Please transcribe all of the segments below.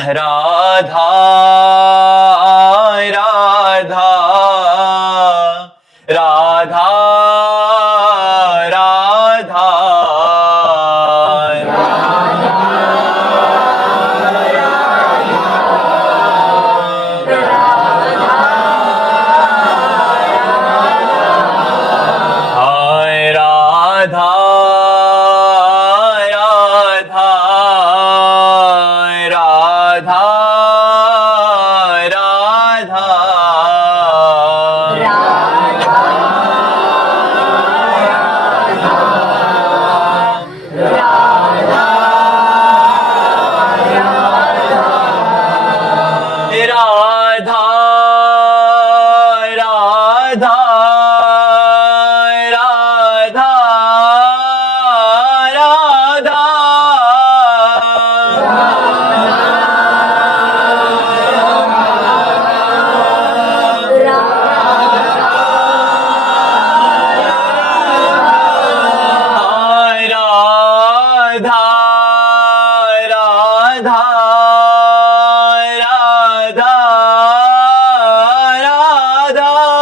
राधा राधा राधा राधा हाय राधा राधा राधा राधा राधा राधा राधा राधा राधा राधा राधा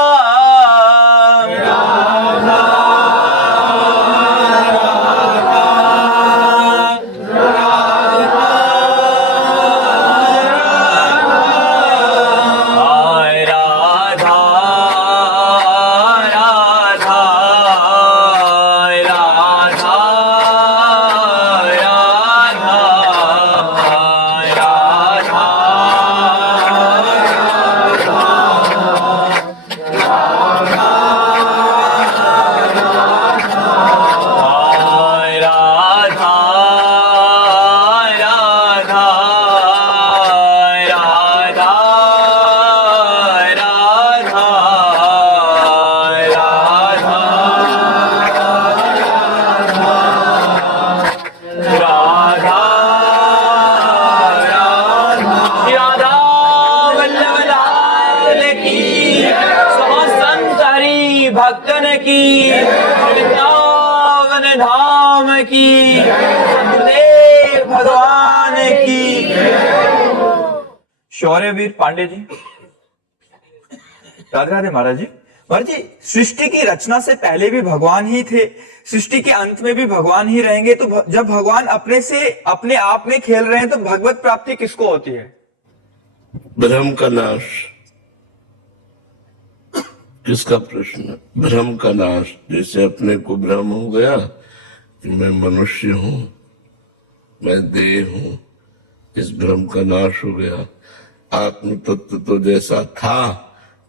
भक्तन की वृंदावन धाम की सतदेव भगवान की। शौर्यवीर पांडे जी, राधे राधे महाराज जी। महाराज जी, सृष्टि की रचना से पहले भी भगवान ही थे, सृष्टि के अंत में भी भगवान ही रहेंगे, तो जब भगवान अपने आप में खेल रहे हैं तो भगवत प्राप्ति किसको होती है? भ्रम का नाश। किसका प्रश्न? भ्रम का नाश। जैसे अपने को भ्रम हो गया कि मैं मनुष्य हूं, मैं देह हूं, इस भ्रम का नाश हो गया। आत्म तत्व तो जैसा था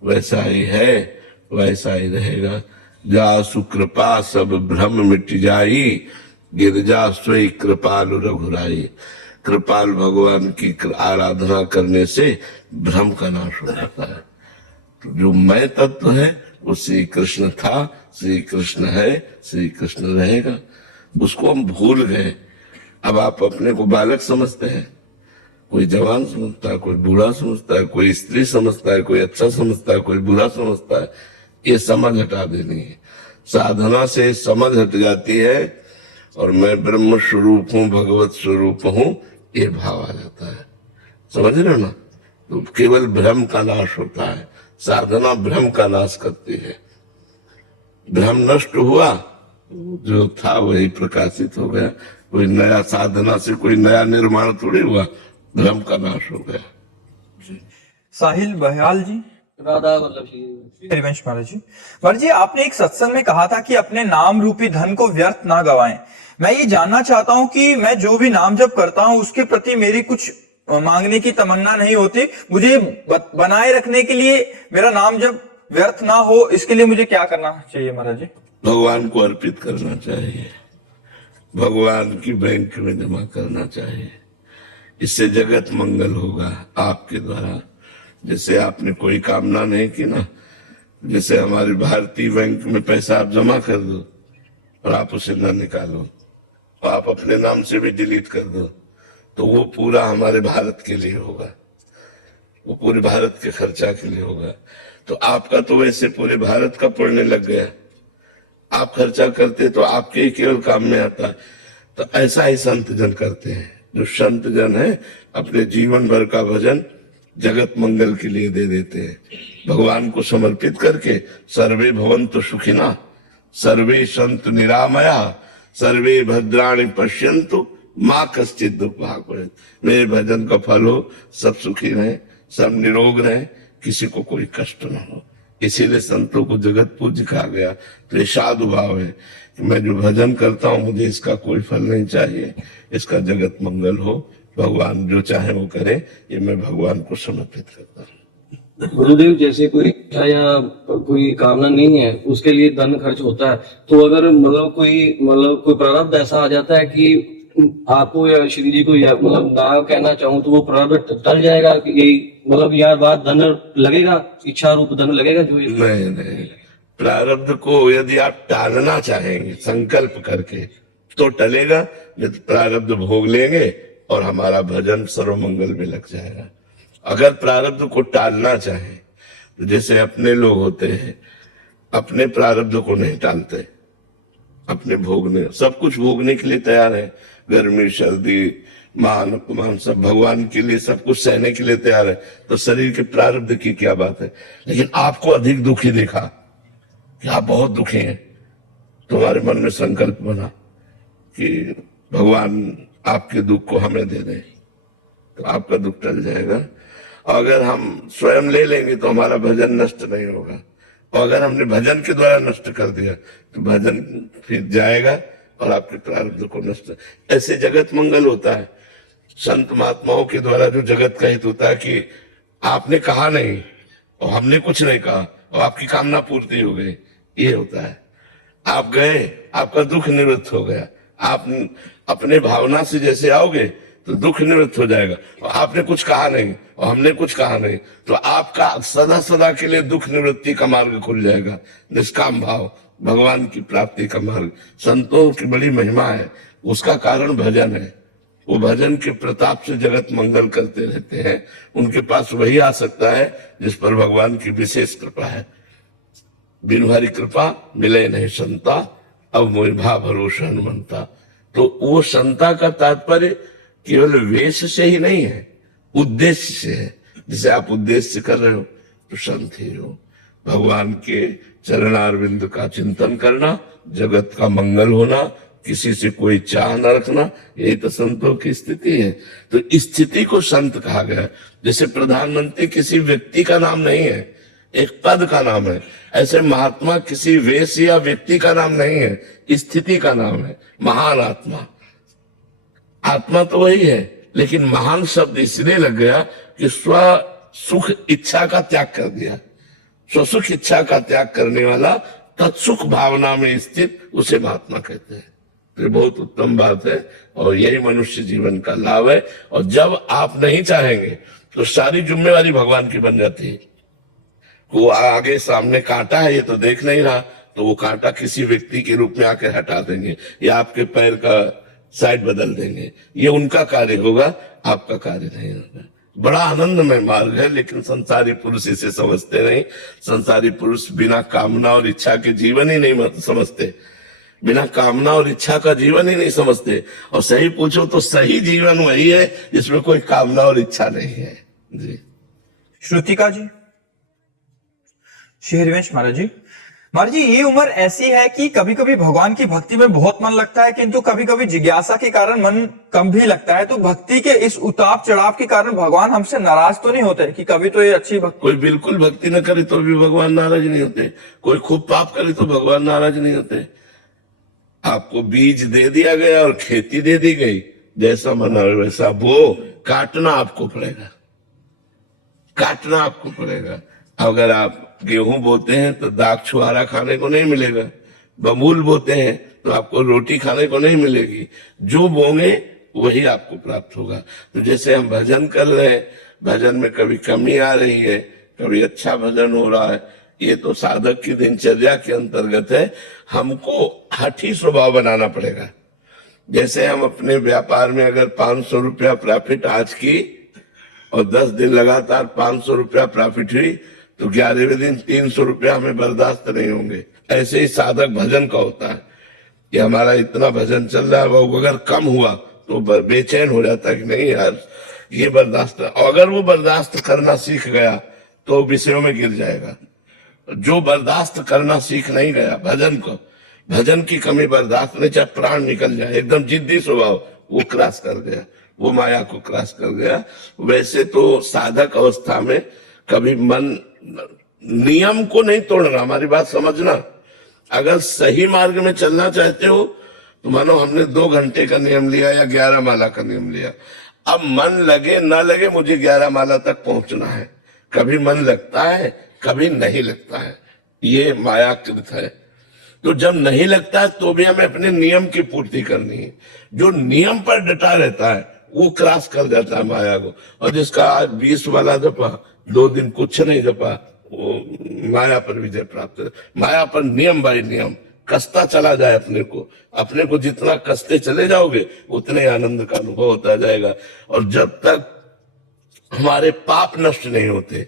वैसा ही है, वैसा ही रहेगा। जा सुकृपा सब भ्रम मिट जाई, गिरजा सोई कृपालु रघुराई। कृपाल भगवान की आराधना करने से भ्रम का नाश हो जाता है। तो जो मैं तत्व है वो श्री कृष्ण था, श्री कृष्ण है, श्री कृष्ण रहेगा। उसको हम भूल गए। अब आप अपने को बालक समझते हैं, कोई जवान समझता है, कोई बूढ़ा समझता है, कोई स्त्री समझता है, कोई अच्छा समझता है, कोई बुरा समझता है। ये समझ हटा देनी है। साधना से समझ हट जाती है और मैं ब्रह्म स्वरूप हूँ, भगवत स्वरूप हूँ, ये भाव आ जाता है। समझ रहे हो ना? तो केवल भ्रम का नाश होता है। साधना भ्रम का नाश करती है। भ्रम नष्ट हुआ, जो था वही प्रकाशित हो गया। कोई नया साधना से कोई नया निर्माण थोड़ी हुआ, भ्रम का नाश हो गया। साहिल बहयाल जी, राधा वल्लभ हरिवंश महाराज जी। महाराज जी, आपने एक सत्संग में कहा था कि अपने नाम रूपी धन को व्यर्थ ना गवाएं। मैं ये जानना चाहता हूं कि मैं जो भी नाम जप करता हूं उसके प्रति मेरी कुछ मांगने की तमन्ना नहीं होती। मुझे बनाए रखने के लिए मेरा नाम जब व्यर्थ ना हो, इसके लिए मुझे क्या करना चाहिए महाराज जी? भगवान को अर्पित करना चाहिए, भगवान की बैंक में जमा करना चाहिए। इससे जगत मंगल होगा आपके द्वारा। जैसे आपने कोई कामना नहीं की ना, जैसे हमारी भारतीय बैंक में पैसा आप जमा कर दो और आप उसे ना निकालो, तो आप अपने नाम से भी डिलीट कर दो, तो वो पूरा हमारे भारत के लिए होगा, वो पूरे भारत के खर्चा के लिए होगा। तो आपका तो वैसे पूरे भारत का पुण्य लग गया, आप खर्चा करते तो आपके ही केवल काम में आता। तो ऐसा ही संत जन करते हैं, जो संत जन है अपने जीवन भर का भजन जगत मंगल के लिए दे देते हैं, भगवान को समर्पित करके। सर्वे भवन्तु सुखिना, सर्वे सन्तु निरामया, सर्वे भद्राणि पश्यन्तु मां कश्चित् दुख भाग भवेत्। मेरे भजन का फल हो सब सुखी रहे, सब निरोग रहे, किसी को कोई कष्ट ना हो। इसीलिए संतों को जगत पूज्य कहा गया। तो ये साधु भाव है कि मैं जो भजन करता हूं मुझे इसका कोई फल नहीं चाहिए, इसका जगत मंगल हो, भगवान जो चाहे वो करे, ये मैं भगवान को समर्पित करता हूँ। गुरुदेव, जैसे कोई इच्छा या कोई कामना नहीं है, उसके लिए धन खर्च होता है, तो अगर कोई प्रारब्ध ऐसा आ जाता है कि आपको या श्री जी को या ना कहना चाहूँ, तो वो प्रारब्ध टल जाएगा कि यही यार बात धन लगेगा, इच्छा रूप धन लगेगा जो नहीं, प्रारब्ध को यदि आप टालना चाहेंगे संकल्प करके तो टलेगा, नहीं तो प्रारब्ध भोग लेंगे और हमारा भजन सर्वमंगल में लग जाएगा। अगर प्रारब्ध को टालना चाहे तो जैसे अपने लोग होते हैं, अपने प्रारब्ध को नहीं टालते, अपने भोगने सब कुछ भोगने के लिए तैयार है, गर्मी सर्दी मान अपमान सब भगवान के लिए सब कुछ सहने के लिए तैयार है, तो शरीर के प्रारब्ध की क्या बात है। लेकिन आपको अधिक दुखी देखा कि आप बहुत दुखी हैं, तुम्हारे मन में संकल्प बना कि भगवान आपके दुख को हमें दे दें, तो आपका दुख टल जाएगा। अगर हम स्वयं ले लेंगे तो हमारा भजन नष्ट नहीं होगा, और अगर हमने भजन के द्वारा नष्ट कर दिया तो भजन फिर जाएगा और आपके प्रारब्ध को नष्ट। ऐसे जगत मंगल होता है। संत महात्माओं के द्वारा जो जगत का हित होता है कि आपने कहा नहीं और हमने कुछ नहीं कहा और आपकी कामना पूर्ति हो गई, ये होता है। आप गए, आपका दुख निवृत्त हो गया, आप अपने भावना से जैसे आओगे तो दुख निवृत्त हो जाएगा। और आपने कुछ कहा नहीं और हमने कुछ कहा नहीं, तो आपका सदा सदा के लिए दुख निवृत्ति का मार्ग खुल जाएगा। निष्काम भाव, भगवान की प्राप्ति का मार्ग। संतों की बड़ी महिमा है, उसका कारण भजन है। वो भजन के प्रताप से जगत मंगल करते रहते हैं। उनके पास वही आ सकता है जिस पर भगवान की विशेष कृपा है। बिनु हरि कृपा मिले नहीं संता, अब मोहि भा भरोसा हनुमंता। तो वो संता का तात्पर्य केवल वेश से ही नहीं है, उद्देश्य से है। जिसे आप उद्देश्य से कर रहे हो तो संत ही हो। भगवान के चरणारविंद का चिंतन करना, जगत का मंगल होना, किसी से कोई चाह न रखना, यही तो संतों की स्थिति है। तो इस स्थिति को संत कहा गया। जैसे प्रधानमंत्री किसी व्यक्ति का नाम नहीं है, एक पद का नाम है, ऐसे महात्मा किसी वेश या व्यक्ति का नाम नहीं है, स्थिति का नाम है। महान आत्मा, आत्मा तो वही है, लेकिन महान शब्द इसलिए लग गया कि स्व सुख इच्छा का त्याग कर दिया। स्वसुख इच्छा का त्याग करने वाला, तत्सुख भावना में स्थित, उसे महात्मा कहते हैं। तो बहुत उत्तम बात है और यही मनुष्य जीवन का लाभ है। और जब आप नहीं चाहेंगे तो सारी जिम्मेवारी भगवान की बन जाती है। वो आगे सामने कांटा है, ये तो देख नहीं रहा, तो वो कांटा किसी व्यक्ति के रूप में आकर हटा देंगे या आपके पैर का साइड बदल देंगे। ये उनका कार्य होगा, आपका कार्य नहीं होगा। बड़ा आनंदमय मार्ग है, लेकिन संसारी पुरुष इसे समझते नहीं। संसारी पुरुष बिना कामना और इच्छा के जीवन ही नहीं समझते, बिना कामना और इच्छा का जीवन ही नहीं समझते। और सही पूछो तो सही जीवन वही है जिसमें कोई कामना और इच्छा नहीं है। जी श्रुतिका जी, श्री हरिवंश महाराज जी, महाराज जी, ये उम्र ऐसी है कि कभी कभी भगवान की भक्ति में बहुत मन लगता है, किंतु कभी कभी जिज्ञासा के कारण मन कम भी लगता है। तो भक्ति के इस उतार चढ़ाव के कारण भगवान हमसे नाराज तो नहीं होते कि कभी तो ये अच्छी भक्ति, कोई बिल्कुल भक्ति न करे तो भी भगवान नाराज नहीं होते, कोई खूब पाप करे तो भगवान नाराज नहीं होते। आपको बीज दे दिया गया और खेती दे दी गई, जैसा मना वैसा बो, काटना आपको पड़ेगा, काटना आपको पड़ेगा। अगर आप गेहूं बोते हैं तो दाग छुहारा खाने को नहीं मिलेगा, बबूल बोते हैं तो आपको रोटी खाने को नहीं मिलेगी। जो बोंगे वही आपको प्राप्त होगा। तो जैसे हम भजन कर रहे हैं, भजन में कभी कमी आ रही है, कभी अच्छा भजन हो रहा है, ये तो साधक की दिनचर्या के अंतर्गत है। हमको हठी स्वभाव बनाना पड़ेगा। जैसे हम अपने व्यापार में अगर 500 रुपया प्रॉफिट आज की और 10 दिन लगातार 500 रुपया प्रॉफिट हुई, तो 11वें दिन 300 रुपया हमें बर्दाश्त नहीं होंगे। ऐसे ही साधक भजन का होता है कि हमारा इतना भजन चल रहा है, वो अगर कम हुआ तो बेचैन हो जाता है कि नहीं यार ये बर्दाश्त, अगर वो बर्दाश्त करना सीख गया तो विषयों में गिर जाएगा। जो बर्दाश्त करना सीख नहीं गया भजन को, भजन की कमी बर्दाश्त नहीं, चाहे प्राण निकल जाए, एकदम जिद्दी स्वभाव, वो क्रॉस कर गया, वो माया को क्रॉस कर गया। वैसे तो साधक अवस्था में कभी मन, नियम को नहीं तोड़ना, हमारी बात समझना। अगर सही मार्ग में चलना चाहते हो तो मानो हमने 2 घंटे का नियम लिया या 11 माला का नियम लिया, अब मन लगे ना लगे मुझे 11 माला तक पहुंचना है। कभी मन लगता है, कभी नहीं लगता है, ये मायाकृत है। तो जब नहीं लगता है तो भी हमें अपने नियम की पूर्ति करनी है। जो नियम पर डटा रहता है वो क्रॉस कर जाता है माया को। और जिसका आज 20 वाला जपा, 2 दिन कुछ नहीं जपा, वो माया पर विजय प्राप्त है। माया पर नियम बाई नियम कसता चला जाए अपने को जितना कसते चले जाओगे उतने आनंद का अनुभव होता जाएगा। और जब तक हमारे पाप नष्ट नहीं होते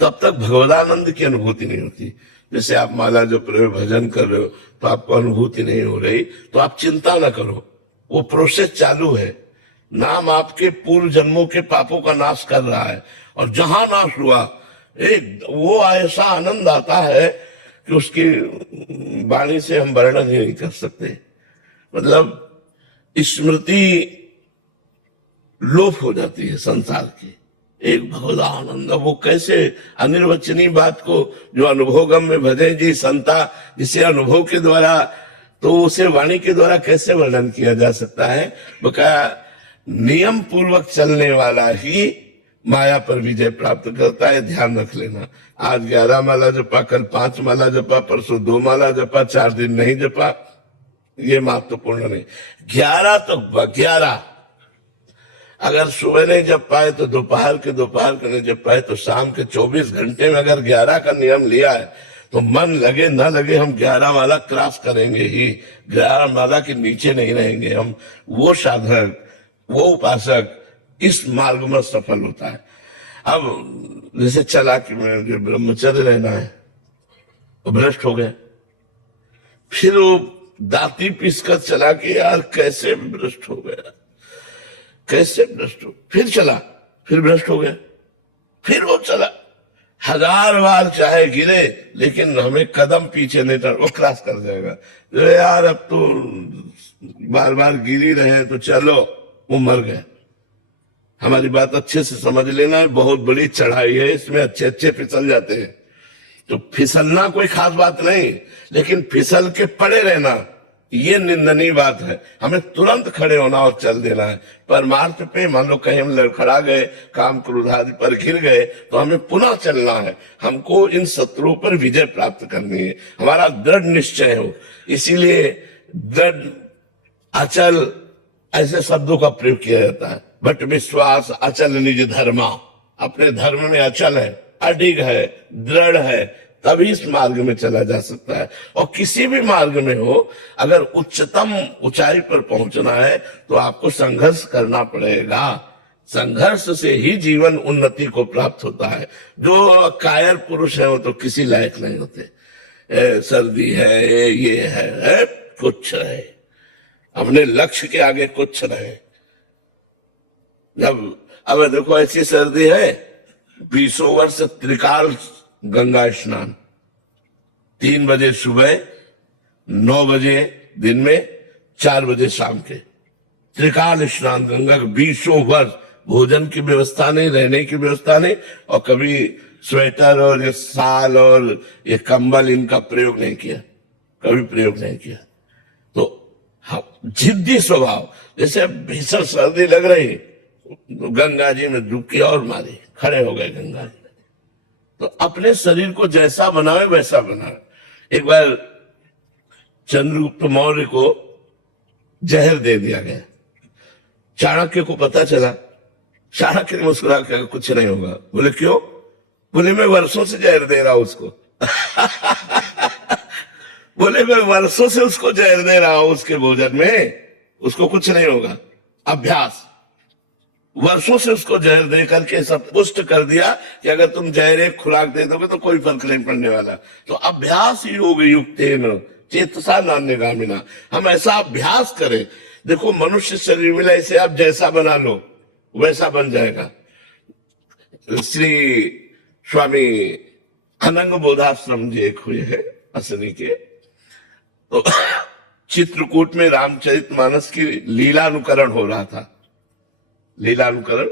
तब तक भगवदानंद की अनुभूति नहीं होती। जैसे आप माला जप रहे हो, भजन कर रहे हो, तो आपको अनुभूति नहीं हो रही तो आप चिंता ना करो, वो प्रोसेस चालू है। नाम आपके पूर्व जन्मों के पापों का नाश कर रहा है। और जहां नाश हुआ एक वो ऐसा आनंद आता है कि उसकी वाणी से हम वर्णन ही नहीं कर सकते। मतलब स्मृति लोप हो जाती है संसार की, एक भगवत आनंद। वो कैसे अनिर्वचनीय बात को जो अनुभवगम में भजे जी संता, जिसे अनुभव के द्वारा, तो उसे वाणी के द्वारा कैसे वर्णन किया जा सकता है। बकाया नियम पूर्वक चलने वाला ही माया पर विजय प्राप्त करता है, ध्यान रख लेना। आज 11 माला जपा, कल 5 माला जपा, परसों 2 माला जपा, 4 दिन नहीं जपा, ये महत्वपूर्ण नहीं। 11 तो 11, अगर सुबह नहीं जप पाए तो दोपहर के नहीं जप पाए तो शाम के 24 घंटे में अगर 11 का नियम लिया है तो मन लगे ना लगे हम 11 माला क्रॉस करेंगे ही, 11 माला के नीचे नहीं रहेंगे हम। वो साधक, वो उपासक इस मार्ग में सफल होता है। अब जैसे चला कि मैं जो ब्रह्मचर्य रहना है वो भ्रष्ट हो गया, फिर वो दाती पीसकर चला कि यार कैसे भ्रष्ट हो गया, कैसे भ्रष्ट हो, फिर चला, फिर भ्रष्ट हो गया, फिर वो चला। 1000 बार चाहे गिरे लेकिन हमें कदम पीछे नहीं टर्न, वो क्रॉस कर जाएगा। तो यार अब तो बार बार गिर ही रहे तो चलो, वो मर गए। हमारी बात अच्छे से समझ लेना है, बहुत बड़ी चढ़ाई है, इसमें अच्छे अच्छे फिसल जाते हैं। तो फिसलना कोई खास बात नहीं, लेकिन फिसल के पड़े रहना ये निंदनीय बात है। हमें तुरंत खड़े होना और चल देना है। परमार्थ पे मान लो कहीं हम लड़खड़ा गए, काम क्रोध आदि पर गिर गए तो हमें पुनः चलना है। हमको इन शत्रुओं पर विजय प्राप्त करनी है, हमारा दृढ़ निश्चय हो। इसीलिए दृढ़, अचल ऐसे शब्दों का प्रयोग किया जाता है। बट विश्वास अचल निज धर्मा, अपने धर्म में अचल है, अडिग है, दृढ़ है, तभी इस मार्ग में चला जा सकता है। और किसी भी मार्ग में हो, अगर उच्चतम ऊंचाई पर पहुंचना है तो आपको संघर्ष करना पड़ेगा। संघर्ष से ही जीवन उन्नति को प्राप्त होता है। जो कायर पुरुष है वो तो किसी लायक नहीं होते। सर्दी है, ये है, कुछ रहे, अपने लक्ष्य के आगे कुछ रहे। जब अब देखो ऐसी सर्दी है, 20 वर्ष त्रिकाल गंगा स्नान, 3 बजे सुबह, 9 बजे दिन में, 4 बजे शाम के, त्रिकाल स्नान गंगा का 20 वर्ष। भोजन की व्यवस्था नहीं, रहने की व्यवस्था नहीं, और कभी स्वेटर और ये साल और ये कंबल इनका प्रयोग नहीं किया, कभी प्रयोग नहीं किया। तो जिद्दी स्वभाव, जैसे भीषण सर्दी लग रही, गंगा जी में डुबकी और मारी, खड़े हो गए गंगा जी। तो अपने शरीर को जैसा बनावे वैसा बनावे। एक बार चंद्रगुप्त मौर्य को जहर दे दिया गया, चाणक्य को पता चला। चाणक्य ने मुस्कुरा के कुछ नहीं होगा। बोले क्यों? बोले मैं वर्षों से जहर दे रहा हूं उसको। बोले मैं वर्षों से उसको जहर दे रहा हूं उसके भोजन में, उसको कुछ नहीं होगा। अभ्यास, वर्षों से उसको जहर दे करके सब पुष्ट कर दिया कि अगर तुम जहर एक खुराक दे दोगे तो कोई फर्क नहीं पड़ने वाला। तो अभ्यास योग युक्तेन चेतसा नान्यगामिना, हम ऐसा अभ्यास करें देखो मनुष्य शरीर मिला, इसे आप जैसा बना लो वैसा बन जाएगा। श्री स्वामी अनंग बोधाश्रम जी एक हुए हैं असनी के, तो चित्रकूट में रामचरितमानस की लीलानुकरण हो रहा था। लीलानुकरण,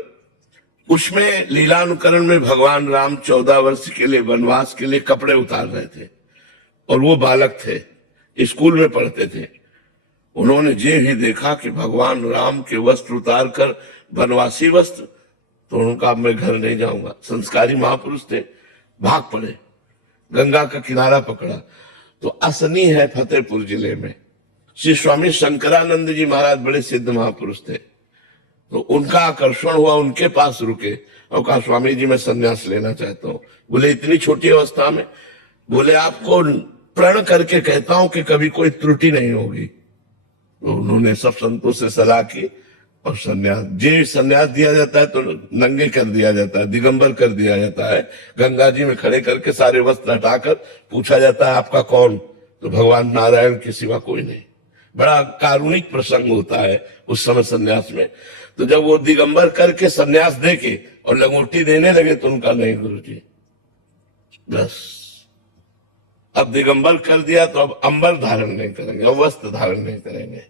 उसमें लीलानुकरण में भगवान राम 14 वर्ष के लिए वनवास के लिए कपड़े उतार रहे थे और वो बालक थे, स्कूल में पढ़ते थे। उन्होंने जे ही देखा कि भगवान राम के वस्त्र उतार कर वनवासी वस्त्र, तो उनका अब मैं घर नहीं जाऊंगा। संस्कारी महापुरुष थे, भाग पड़े, गंगा का किनारा पकड़ा। तो असनी है फतेहपुर जिले में, श्री स्वामी शंकरानंद जी महाराज बड़े सिद्ध महापुरुष थे। तो उनका आकर्षण हुआ, उनके पास रुके और कहा स्वामी जी मैं संन्यास लेना चाहता हूं। बोले इतनी छोटी अवस्था में? बोले आपको प्रण करके कहता हूं कि कभी कोई त्रुटि नहीं होगी। तो उन्होंने सब संतों से सलाह की और संन्यास दिया जाता है तो नंगे कर दिया जाता है, दिगंबर कर दिया जाता है। गंगा जी में खड़े करके सारे वस्त्र हटाकर पूछा जाता है आपका कौन? तो भगवान नारायण के सिवा कोई नहीं। बड़ा कारुणिक प्रसंग होता है उस समय संन्यास में। तो जब वो दिगंबर करके संन्यास दे के और लंगोटी देने लगे तो उनका नहीं गुरु जी, बस अब दिगंबर कर दिया तो अब अंबर धारण नहीं करेंगे, अब वस्त्र धारण नहीं करेंगे।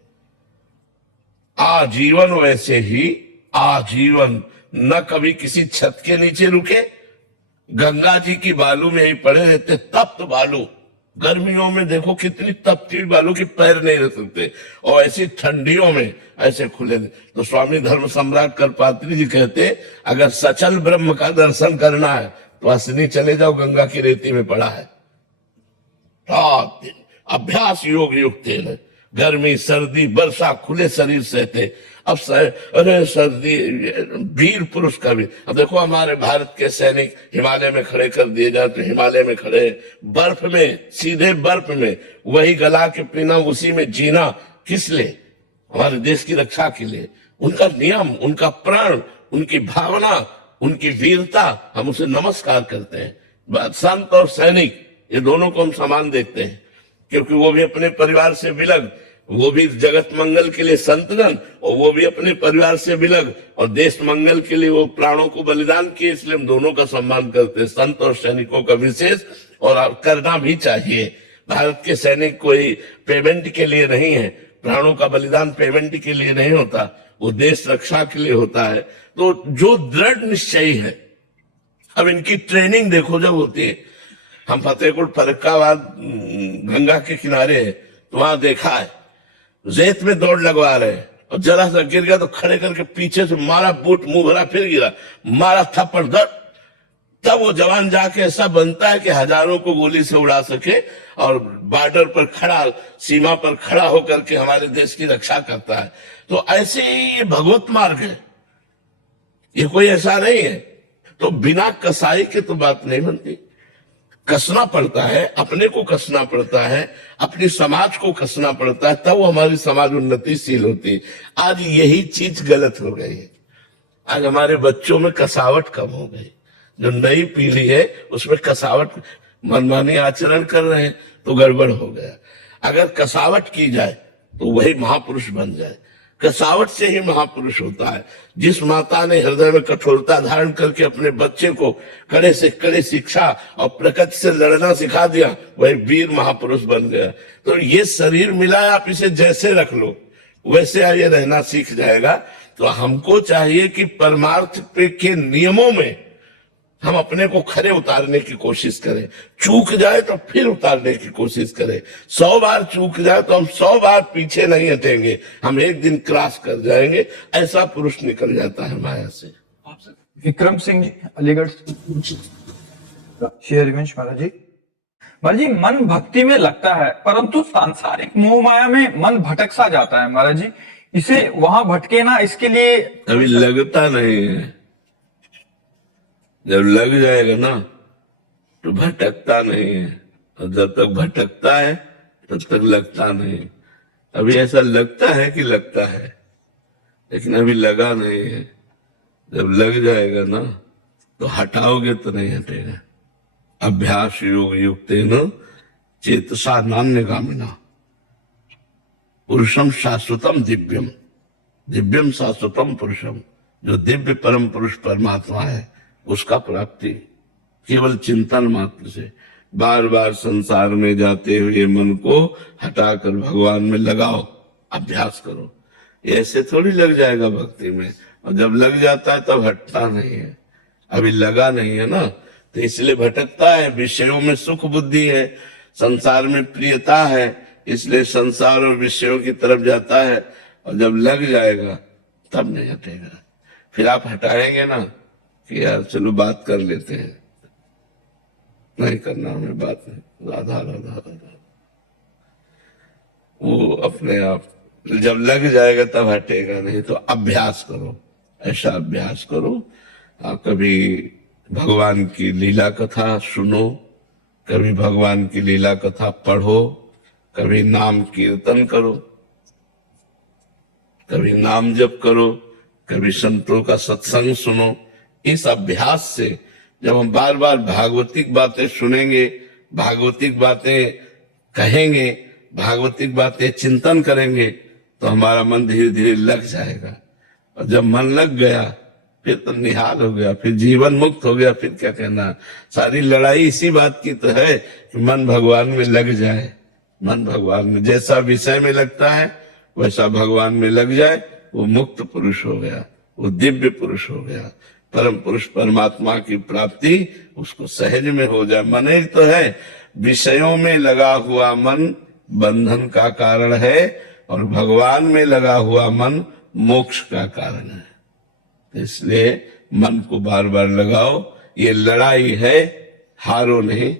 आजीवन वैसे ही आजीवन, न कभी किसी छत के नीचे रुके, गंगा जी की बालू में ही पड़े रहते, तप्त बालू। गर्मियों में देखो कितनी तपती हुई बालू की पैर नहीं रख सकते, और ऐसी ठंडियों में ऐसे खुले। तो स्वामी धर्म सम्राट करपात्री जी कहते अगर सचल ब्रह्म का दर्शन करना है तो असनी चले जाओ, गंगा की रेती में पड़ा है। रात दिन अभ्यास योग युक्त है, गर्मी सर्दी वर्षा खुले शरीर से थे। अब अरे सर्दी, वीर पुरुष का भी। अब देखो हमारे भारत के सैनिक हिमालय में खड़े कर दिए जाए तो हिमालय में खड़े, बर्फ में, सीधे बर्फ में वही गला के पीना, उसी में जीना, किस लिए? हमारे देश की रक्षा के लिए। उनका नियम, उनका प्राण, उनकी भावना, उनकी वीरता, हम उसे नमस्कार करते हैं। संत और सैनिक ये दोनों को हम समान देखते हैं, क्योंकि वो भी अपने परिवार से विलग, वो भी जगत मंगल के लिए संतगण, और वो भी अपने परिवार से विलग और देश मंगल के लिए वो प्राणों को बलिदान किए। इसलिए हम दोनों का सम्मान करते हैं, संत और सैनिकों का विशेष, और करना भी चाहिए। भारत के सैनिक कोई पेमेंट के लिए नहीं है, प्राणों का बलिदान पेमेंट के लिए नहीं होता, वो देश रक्षा के लिए होता है। तो जो दृढ़ निश्चयी है, अब इनकी ट्रेनिंग देखो जब होती है, हम फतेहपुर फरक्काबाद गंगा के किनारे है, तो वहां देखा है रेत में दौड़ लगवा रहे और जरा सा गिर गया तो खड़े करके पीछे से मारा, बूट मुंह भरा, फिर गिरा, मारा थप्पड़ दर। तब वो जवान जाके ऐसा बनता है कि हजारों को गोली से उड़ा सके और बॉर्डर पर खड़ा, सीमा पर खड़ा होकर के हमारे देश की रक्षा करता है। तो ऐसे ही ये भगवत मार्ग है, ये कोई ऐसा नहीं है। तो बिना कसाई के तो बात नहीं बनती, कसना पड़ता है, अपने को कसना पड़ता है, अपनी समाज को कसना पड़ता है, तब वो हमारी समाज उन्नतिशील होती है। आज यही चीज गलत हो गई है, आज हमारे बच्चों में कसावट कम हो गई। जो नई पीढ़ी है उसमें कसावट, मनमानी आचरण कर रहे हैं तो गड़बड़ हो गया। अगर कसावट की जाए तो वही महापुरुष बन जाए। कसावट से ही महापुरुष होता है। जिस माता ने हृदय में कठोरता धारण करके अपने बच्चे को कड़े से कड़े शिक्षा और प्रकृति से लड़ना सिखा दिया, वही वीर महापुरुष बन गया। तो ये शरीर मिला है, आप इसे जैसे रख लो वैसे ये रहना सीख जाएगा। तो हमको चाहिए कि परमार्थ के नियमों में हम अपने को खरे उतारने की कोशिश करें। चूक जाए तो फिर उतारने की कोशिश करें। 100 बार चूक जाए तो हम 100 बार पीछे नहीं हटेंगे, हम एक दिन क्रॉस कर जाएंगे। ऐसा पुरुष निकल जाता है माया से। विक्रम सिंह जी, अलीगढ़ श्री हरिवंश महाराज जी। महाराज जी, मन भक्ति में लगता है परंतु सांसारिक मोह माया में मन भटक सा जाता है महाराज जी, इसे वहां भटके ना, इसके लिए अभी लगता नहीं है। जब लग जाएगा ना तो भटकता नहीं है, और जब तक भटकता है तब तक लगता नहीं। अभी ऐसा लगता है कि लगता है, लेकिन अभी लगा नहीं है। जब लग जाएगा ना तो हटाओगे तो नहीं हटेगा। अभ्यास योग युक्तेन चेतसा नान्यगामिना, पुरुषम शाश्वतम दिव्यम, दिव्यम शाश्वतम पुरुषम, जो दिव्य परम पुरुष परमात्मा है उसका प्राप्ति केवल चिंतन मात्र से। बार बार संसार में जाते हुए मन को हटाकर भगवान में लगाओ, अभ्यास करो। ऐसे थोड़ी लग जाएगा भक्ति में, और जब लग जाता है तब हटता नहीं है। अभी लगा नहीं है ना, तो इसलिए भटकता है। विषयों में सुख बुद्धि है, संसार में प्रियता है, इसलिए संसार और विषयों की तरफ जाता है। और जब लग जाएगा तब नहीं हटेगा। फिर आप हटाएंगे ना कि यार चलो बात कर लेते हैं, नहीं करना हमें बात, नहीं, राधा राधा राधा, वो अपने आप जब लग जाएगा तब हटेगा नहीं। तो अभ्यास करो, ऐसा अभ्यास करो। आप कभी भगवान की लीला कथा सुनो, कभी भगवान की लीला कथा पढ़ो, कभी नाम कीर्तन करो, कभी नाम जप करो, कभी संतों का सत्संग सुनो। इस अभ्यास से जब हम बार बार भागवतिक बातें सुनेंगे, भागवतिक बातें कहेंगे, भागवतिक बातें चिंतन करेंगे, तो हमारा मन धीरे धीरे लग जाएगा। और जब मन लग गया फिर तो निहाल हो गया, फिर जीवन मुक्त हो गया। फिर क्या कहना, सारी लड़ाई इसी बात की तो है कि मन भगवान में लग जाए। मन भगवान में, जैसा विषय में लगता है वैसा भगवान में लग जाए, वो मुक्त पुरुष हो गया, वो दिव्य पुरुष हो गया। परम पुरुष परमात्मा की प्राप्ति उसको सहज में हो जाए। मन ही तो है, विषयों में लगा हुआ मन बंधन का कारण है, और भगवान में लगा हुआ मन मोक्ष का कारण है। इसलिए मन को बार बार लगाओ। ये लड़ाई है, हारो नहीं।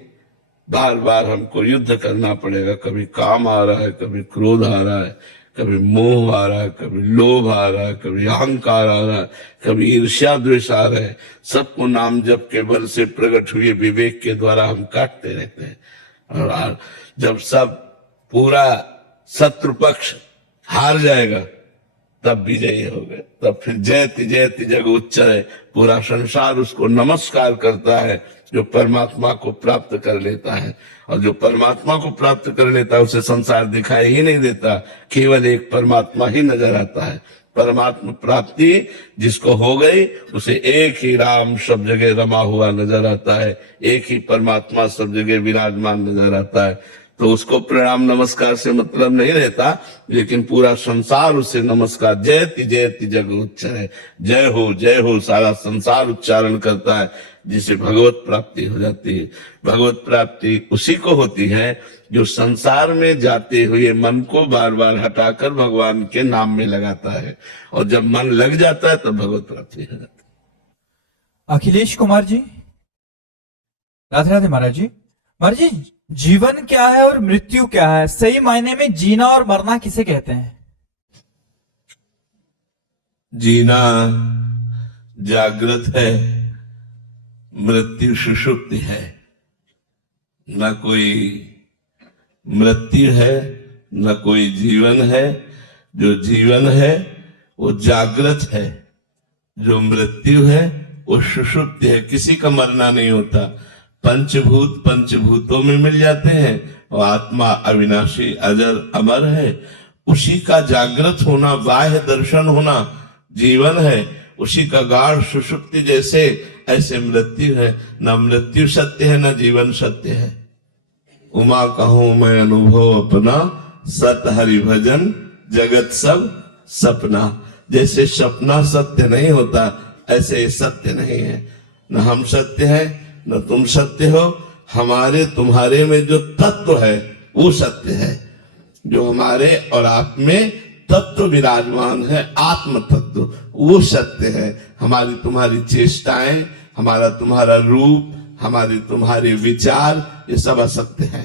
बार बार हमको युद्ध करना पड़ेगा। कभी काम आ रहा है, कभी क्रोध आ रहा है, कभी मोह आ रहा है, कभी लोभ आ रहा है, कभी अहंकार आ रहा है, कभी ईर्ष्या द्वेष आ रहा है। सबको नाम जप के बल से प्रकट हुए विवेक के द्वारा हम काटते रहते हैं। और जब सब पूरा शत्रु पक्ष हार जाएगा तब विजयी हो गए, तब फिर जयति जयति जग उच्चय, पूरा संसार उसको नमस्कार करता है जो परमात्मा को प्राप्त कर लेता है। और जो परमात्मा को प्राप्त कर लेता है उसे संसार दिखाई ही नहीं देता, केवल एक परमात्मा ही नजर आता है। परमात्मा प्राप्ति जिसको हो गई उसे एक ही राम सब जगह रमा हुआ नजर आता है, एक ही परमात्मा सब जगह विराजमान नजर आता है। तो उसको प्रणाम नमस्कार से मतलब नहीं रहता, लेकिन पूरा संसार उसे नमस्कार, जयति जयति जग उच्चय, जय हो सारा संसार उच्चारण करता है, जिसे भगवत प्राप्ति हो जाती है। भगवत प्राप्ति उसी को होती है जो संसार में जाते हुए मन को बार बार हटाकर भगवान के नाम में लगाता है। और जब मन लग जाता है तब भगवत प्राप्ति हो जाती है। अखिलेश कुमार जी, राधे राधे महाराज जी। महाराज जी, जीवन क्या है और मृत्यु क्या है? सही मायने में जीना और मरना किसे कहते हैं? जीना जागृत है, मृत्यु सुषुप्ति है। न कोई मृत्यु है न कोई जीवन है। जो जीवन है वो जागृत है, जो मृत्यु है वो सुषुप्ति है। किसी का मरना नहीं होता। पंचभूत पंचभूतों में मिल जाते हैं और आत्मा अविनाशी अजर अमर है। उसी का जागृत होना, बाह्य दर्शन होना जीवन है। उसी का गाढ़ सुषुप्ति जैसे ऐसे मृत्यु है। न मृत्यु सत्य है न जीवन सत्य है। उमा कहूं मैं अनुभव अपना, सत हरि भजन जगत सब सपना। जैसे सपना सत्य नहीं होता ऐसे ये सत्य नहीं है। न हम सत्य है न तुम सत्य हो। हमारे तुम्हारे में जो तत्व है वो सत्य है। जो हमारे और आप में तत्व विराजमान है, आत्म तत्व, वो सत्य है। हमारी तुम्हारी चेष्टाएं, हमारा तुम्हारा रूप, हमारे तुम्हारे विचार, ये सब असत्य है।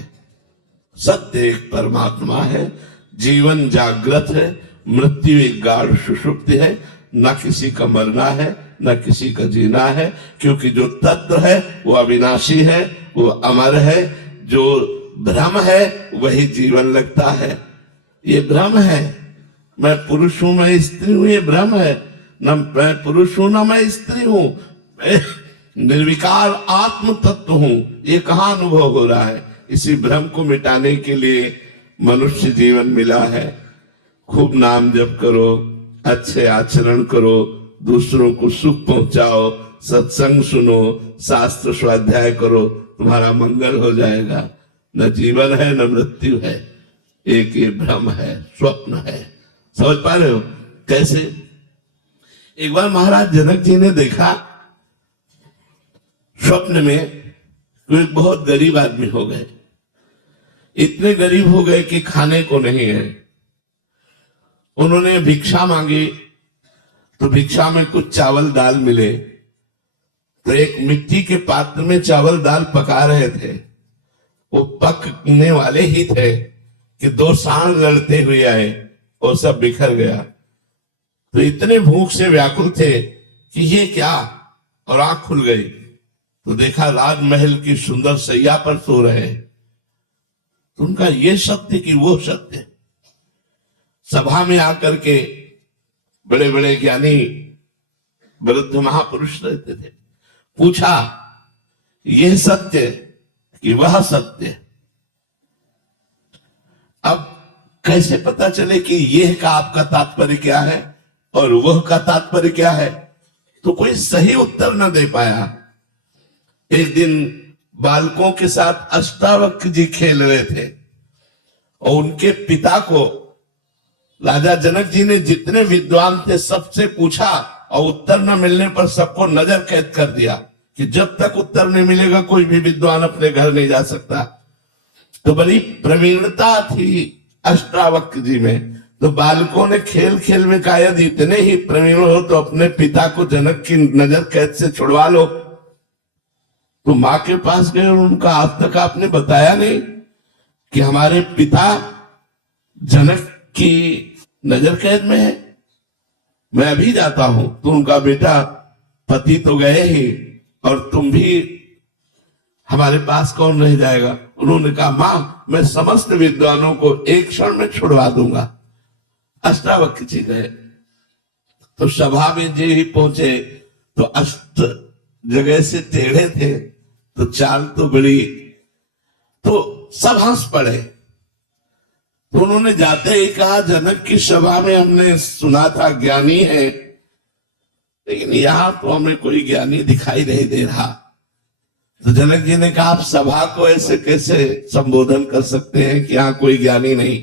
सत्य एक परमात्मा है। जीवन जागृत है, मृत्यु एक गाढ़ सुषुप्ति है। न किसी का मरना है न किसी का जीना है, क्योंकि जो तत्व है वो अविनाशी है, वो अमर है। जो भ्रम है वही जीवन लगता है। ये भ्रम है। मैं पुरुष हूं मैं स्त्री हूं, ये भ्रम है। न मैं पुरुष हूं न मैं स्त्री हूं, मैं निर्विकार आत्म तत्व हूं। ये कहां अनुभव हो रहा है? इसी भ्रम को मिटाने के लिए मनुष्य जीवन मिला है। खूब नाम जप करो, अच्छे आचरण करो, दूसरों को सुख पहुंचाओ, सत्संग सुनो, शास्त्र स्वाध्याय करो, तुम्हारा मंगल हो जाएगा। न जीवन है न मृत्यु है, एक ये भ्रम है, स्वप्न है। समझ पा रहे हो कैसे? एक बार महाराज जनक जी ने देखा स्वप्न में कोई बहुत गरीब आदमी हो गए, इतने गरीब हो गए कि खाने को नहीं है। उन्होंने भिक्षा मांगी तो भिक्षा में कुछ चावल दाल मिले, तो एक मिट्टी के पात्र में चावल दाल पका रहे थे। वो पकने वाले ही थे कि दो सांड लड़ते हुए आए और सब बिखर गया। तो इतने भूख से व्याकुल थे कि ये क्या, और आंख खुल गई तो देखा राजमहल की सुंदर सैया पर सो रहे। तो उनका ये सत्य कि वो सत्य। सभा में आकर के बड़े बड़े ज्ञानी वृद्ध महापुरुष रहते थे, पूछा यह सत्य कि वह सत्य। अब कैसे पता चले कि यह का आपका तात्पर्य क्या है और वह का तात्पर्य क्या है? तो कोई सही उत्तर न दे पाया। एक दिन बालकों के साथ अष्टावक्र जी खेल रहे थे और उनके पिता को राजा जनक जी ने जितने विद्वान थे सबसे पूछा और उत्तर न मिलने पर सबको नजर कैद कर दिया कि जब तक उत्तर नहीं मिलेगा कोई भी विद्वान अपने घर नहीं जा सकता। तो बड़ी प्रवीणता थी अष्टावक्र जी में। तो बालकों ने खेल खेल में कहा यदि इतने ही प्रवीण हो तो अपने पिता को जनक की नजर कैद से छुड़वा लो। तो मां के पास गए और उनका आज तक आपने बताया नहीं कि हमारे पिता जनक की नजर कैद में है, मैं अभी जाता हूं। तो उनका बेटा पति तो गए ही और तुम भी हमारे पास कौन रह जाएगा? उन्होंने कहा मां मैं समस्त विद्वानों को एक क्षण में छुड़वा दूंगा। अष्टावक्र जी गए तो सभा में जे ही पहुंचे तो अष्ट जगह से टेढ़े थे तो चाल तो बड़ी, तो सब हंस पड़े। तो उन्होंने जाते ही कहा जनक की सभा में हमने सुना था ज्ञानी है, लेकिन यहां तो हमें कोई ज्ञानी दिखाई नहीं दे रहा। तो जनक जी ने कहा आप सभा को ऐसे कैसे संबोधन कर सकते हैं कि यहां कोई ज्ञानी नहीं?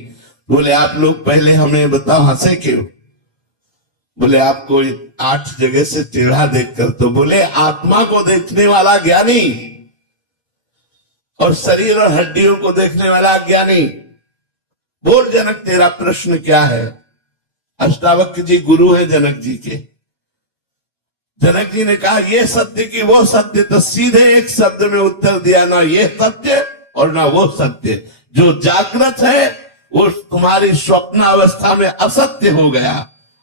बोले आप लोग पहले हमें बताओ हंसे क्यों? बोले आपको 8 जगह से टेढ़ा देखकर। तो बोले आत्मा को देखने वाला ज्ञानी और शरीर और हड्डियों को देखने वाला ज्ञानी। बोल जनक तेरा प्रश्न क्या है? अष्टावक्र जी गुरु है जनक जी के। जनक जी ने कहा ये सत्य कि वो सत्य? तो सीधे एक शब्द में उत्तर दिया, ना ये सत्य और ना वो सत्य। जो जागृत है वो तुम्हारी स्वप्न अवस्था में असत्य हो गया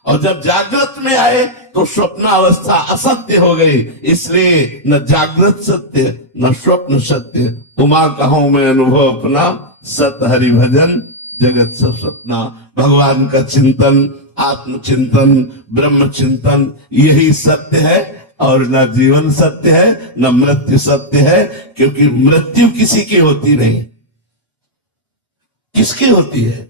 और जब जागृत में आए तो स्वप्न अवस्था असत्य हो गई। इसलिए न जागृत सत्य न स्वप्न सत्य। उमा कहूं मैं अनुभव अपना, सत हरि भजन जगत सब सपना। भगवान का चिंतन, आत्मचिंतन, ब्रह्म चिंतन यही सत्य है और न जीवन सत्य है न मृत्यु सत्य है, क्योंकि मृत्यु किसी की होती नहीं। किसकी होती है?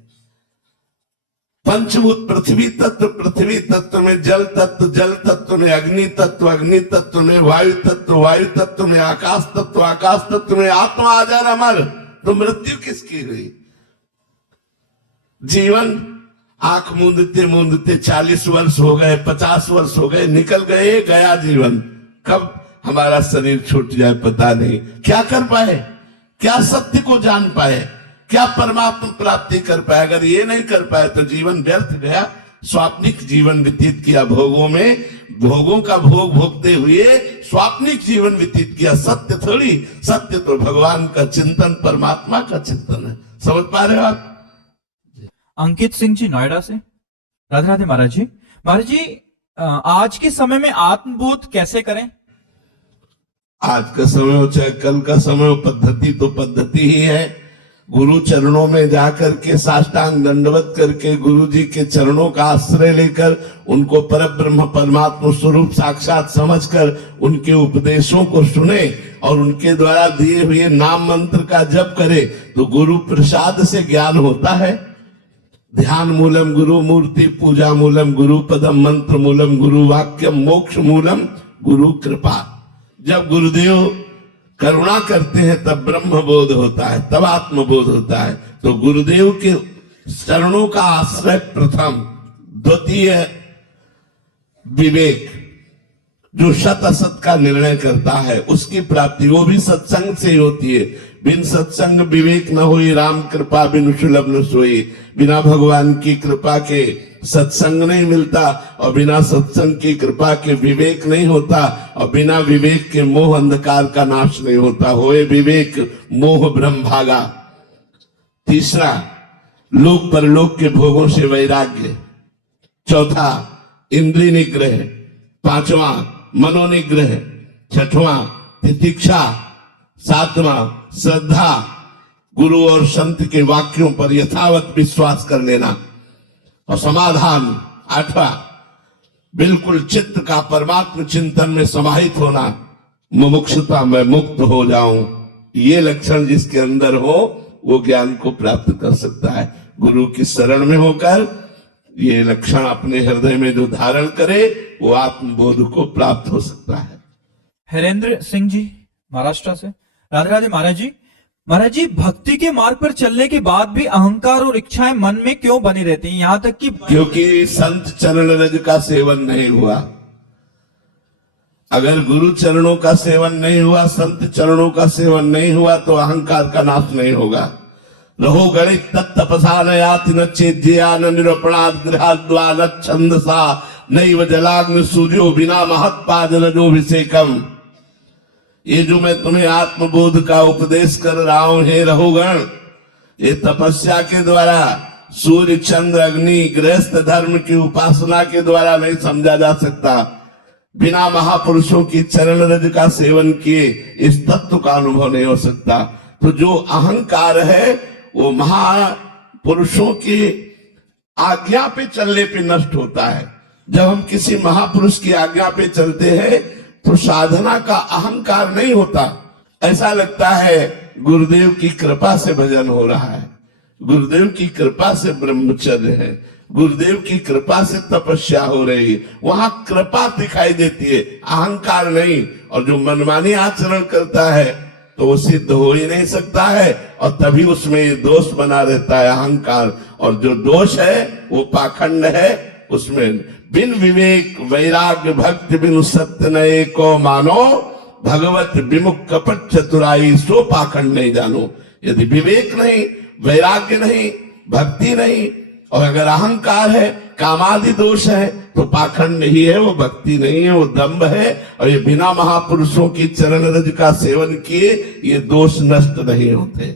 पंचभूत पृथ्वी तत्व में जल तत्व में अग्नि तत्व में वायु तत्व में आकाश तत्व में आत्मा आजार अमर। तो मृत्यु किसकी हुई? जीवन आंख मूंदते मूंदते 40 वर्ष हो गए, 50 वर्ष हो गए, निकल गए, गया जीवन। कब हमारा शरीर छूट जाए पता नहीं। क्या कर पाए? क्या सत्य को जान पाए? क्या परमात्मा प्राप्ति कर पाए? अगर ये नहीं कर पाए तो जीवन व्यर्थ गया। स्वाप्निक जीवन व्यतीत किया भोगों में, भोगों का भोग भोगते हुए स्वाप्निक जीवन व्यतीत किया। सत्य थोड़ी, सत्य तो भगवान का चिंतन, परमात्मा का चिंतन है। समझ पा रहे हो आप? अंकित सिंह जी नोएडा से। राधे राधे महाराज जी। महाराज जी आज के समय में आत्मबोध कैसे करें? आज का समय हो चाहे कल का समय हो, पद्धति तो पद्धति ही है। गुरु चरणों में जाकर के साष्टांग दंडवत करके गुरु जी के चरणों का आश्रय लेकर उनको परब्रह्म परमात्मा स्वरूप साक्षात समझकर उनके उपदेशों को सुने और उनके द्वारा दिए हुए नाम मंत्र का जप करे तो गुरु प्रसाद से ज्ञान होता है। ध्यान मूलम गुरु मूर्ति, पूजा मूलम गुरु पदम, मंत्र मूलम गुरु वाक्यम, मोक्ष मूलम गुरु कृपा। जब गुरुदेव करुणा करते हैं तब ब्रह्म बोध होता है, तब आत्मबोध होता है। तो गुरुदेव के चरणों का आश्रय प्रथम। द्वितीय विवेक, जो शत असत का निर्णय करता है उसकी प्राप्ति वो भी सत्संग से ही होती है। बिन सत्संग विवेक न होई, राम कृपा बिन सुलभ न सोई। बिना भगवान की कृपा के सत्संग नहीं मिलता, और बिना सत्संग की कृपा के विवेक नहीं होता, और बिना विवेक के मोह अंधकार का नाश नहीं होता। होए विवेक मोह ब्रह्म भागा। तीसरा, लोक परलोक के भोगों से वैराग्य। चौथा, इंद्रिय निग्रह। पांचवा, मनोनिग्रह। छठवां, तितिक्षा। सातवां, श्रद्धा। गुरु और संत के वाक्यों पर यथावत विश्वास कर लेना। और समाधान, आठवां, बिल्कुल चित्त का परमात्म चिंतन में समाहित होना। मुमुक्षुता, मैं मुक्त हो जाऊं। ये लक्षण जिसके अंदर हो वो ज्ञान को प्राप्त कर सकता है। गुरु की शरण में होकर ये लक्षण अपने हृदय में जो धारण करे वो आत्मबोध को प्राप्त हो सकता है। हरेंद्र सिंह जी महाराष्ट्र से। राधे राधे महाराज जी। महाराज जी, भक्ति के मार्ग पर चलने के बाद भी अहंकार और इच्छाएं मन में क्यों बनी रहती हैं, यहाँ तक कि क्योंकि संत चरण रज का सेवन नहीं हुआ। अगर गुरु चरणों का सेवन नहीं हुआ, संत चरणों का सेवन नहीं हुआ तो अहंकार का नाश नहीं होगा। रहो गणित तत्तपसा नयाति न चेद्यान निरूपणाद गृहाद्वान छंदसा नैव जलाग्नि सूर्यो बिना महत्पाद रजोभिषेकम। ये जो मैं तुम्हें आत्मबोध का उपदेश कर रहा हूं हे रहोगण, ये तपस्या के द्वारा, सूर्य चंद्र अग्नि गृहस्थ धर्म की उपासना के द्वारा नहीं समझा जा सकता। बिना महापुरुषों की चरण रज का सेवन किए इस तत्व का अनुभव नहीं हो सकता। तो जो अहंकार है वो महापुरुषों की आज्ञा पे चलने पे नष्ट होता है। जब हम किसी महापुरुष की आज्ञा पे चलते हैं तो साधना का अहंकार नहीं होता। ऐसा लगता है गुरुदेव की कृपा से भजन हो रहा है, गुरुदेव की कृपा से ब्रह्मचर्य है, गुरुदेव की कृपा से तपस्या हो रही है। वहां कृपा दिखाई देती है, अहंकार नहीं। और जो मनमानी आचरण करता है तो वो सिद्ध हो ही नहीं सकता है, और तभी उसमें दोष बना रहता है, अहंकार। और जो दोष है वो पाखंड है। उसमें बिन विवेक वैराग्य भक्ति बिन सत्य नए को मानो, भगवत विमुख कपट चतुराई सो पाखंड नहीं जानो। यदि विवेक नहीं, वैराग्य नहीं, भक्ति नहीं, और अगर अहंकार है, कामादि दोष है, तो पाखंड ही है, वो भक्ति नहीं है, वो दंभ है। और ये बिना महापुरुषों की चरण रज का सेवन किए ये दोष नष्ट नहीं होते।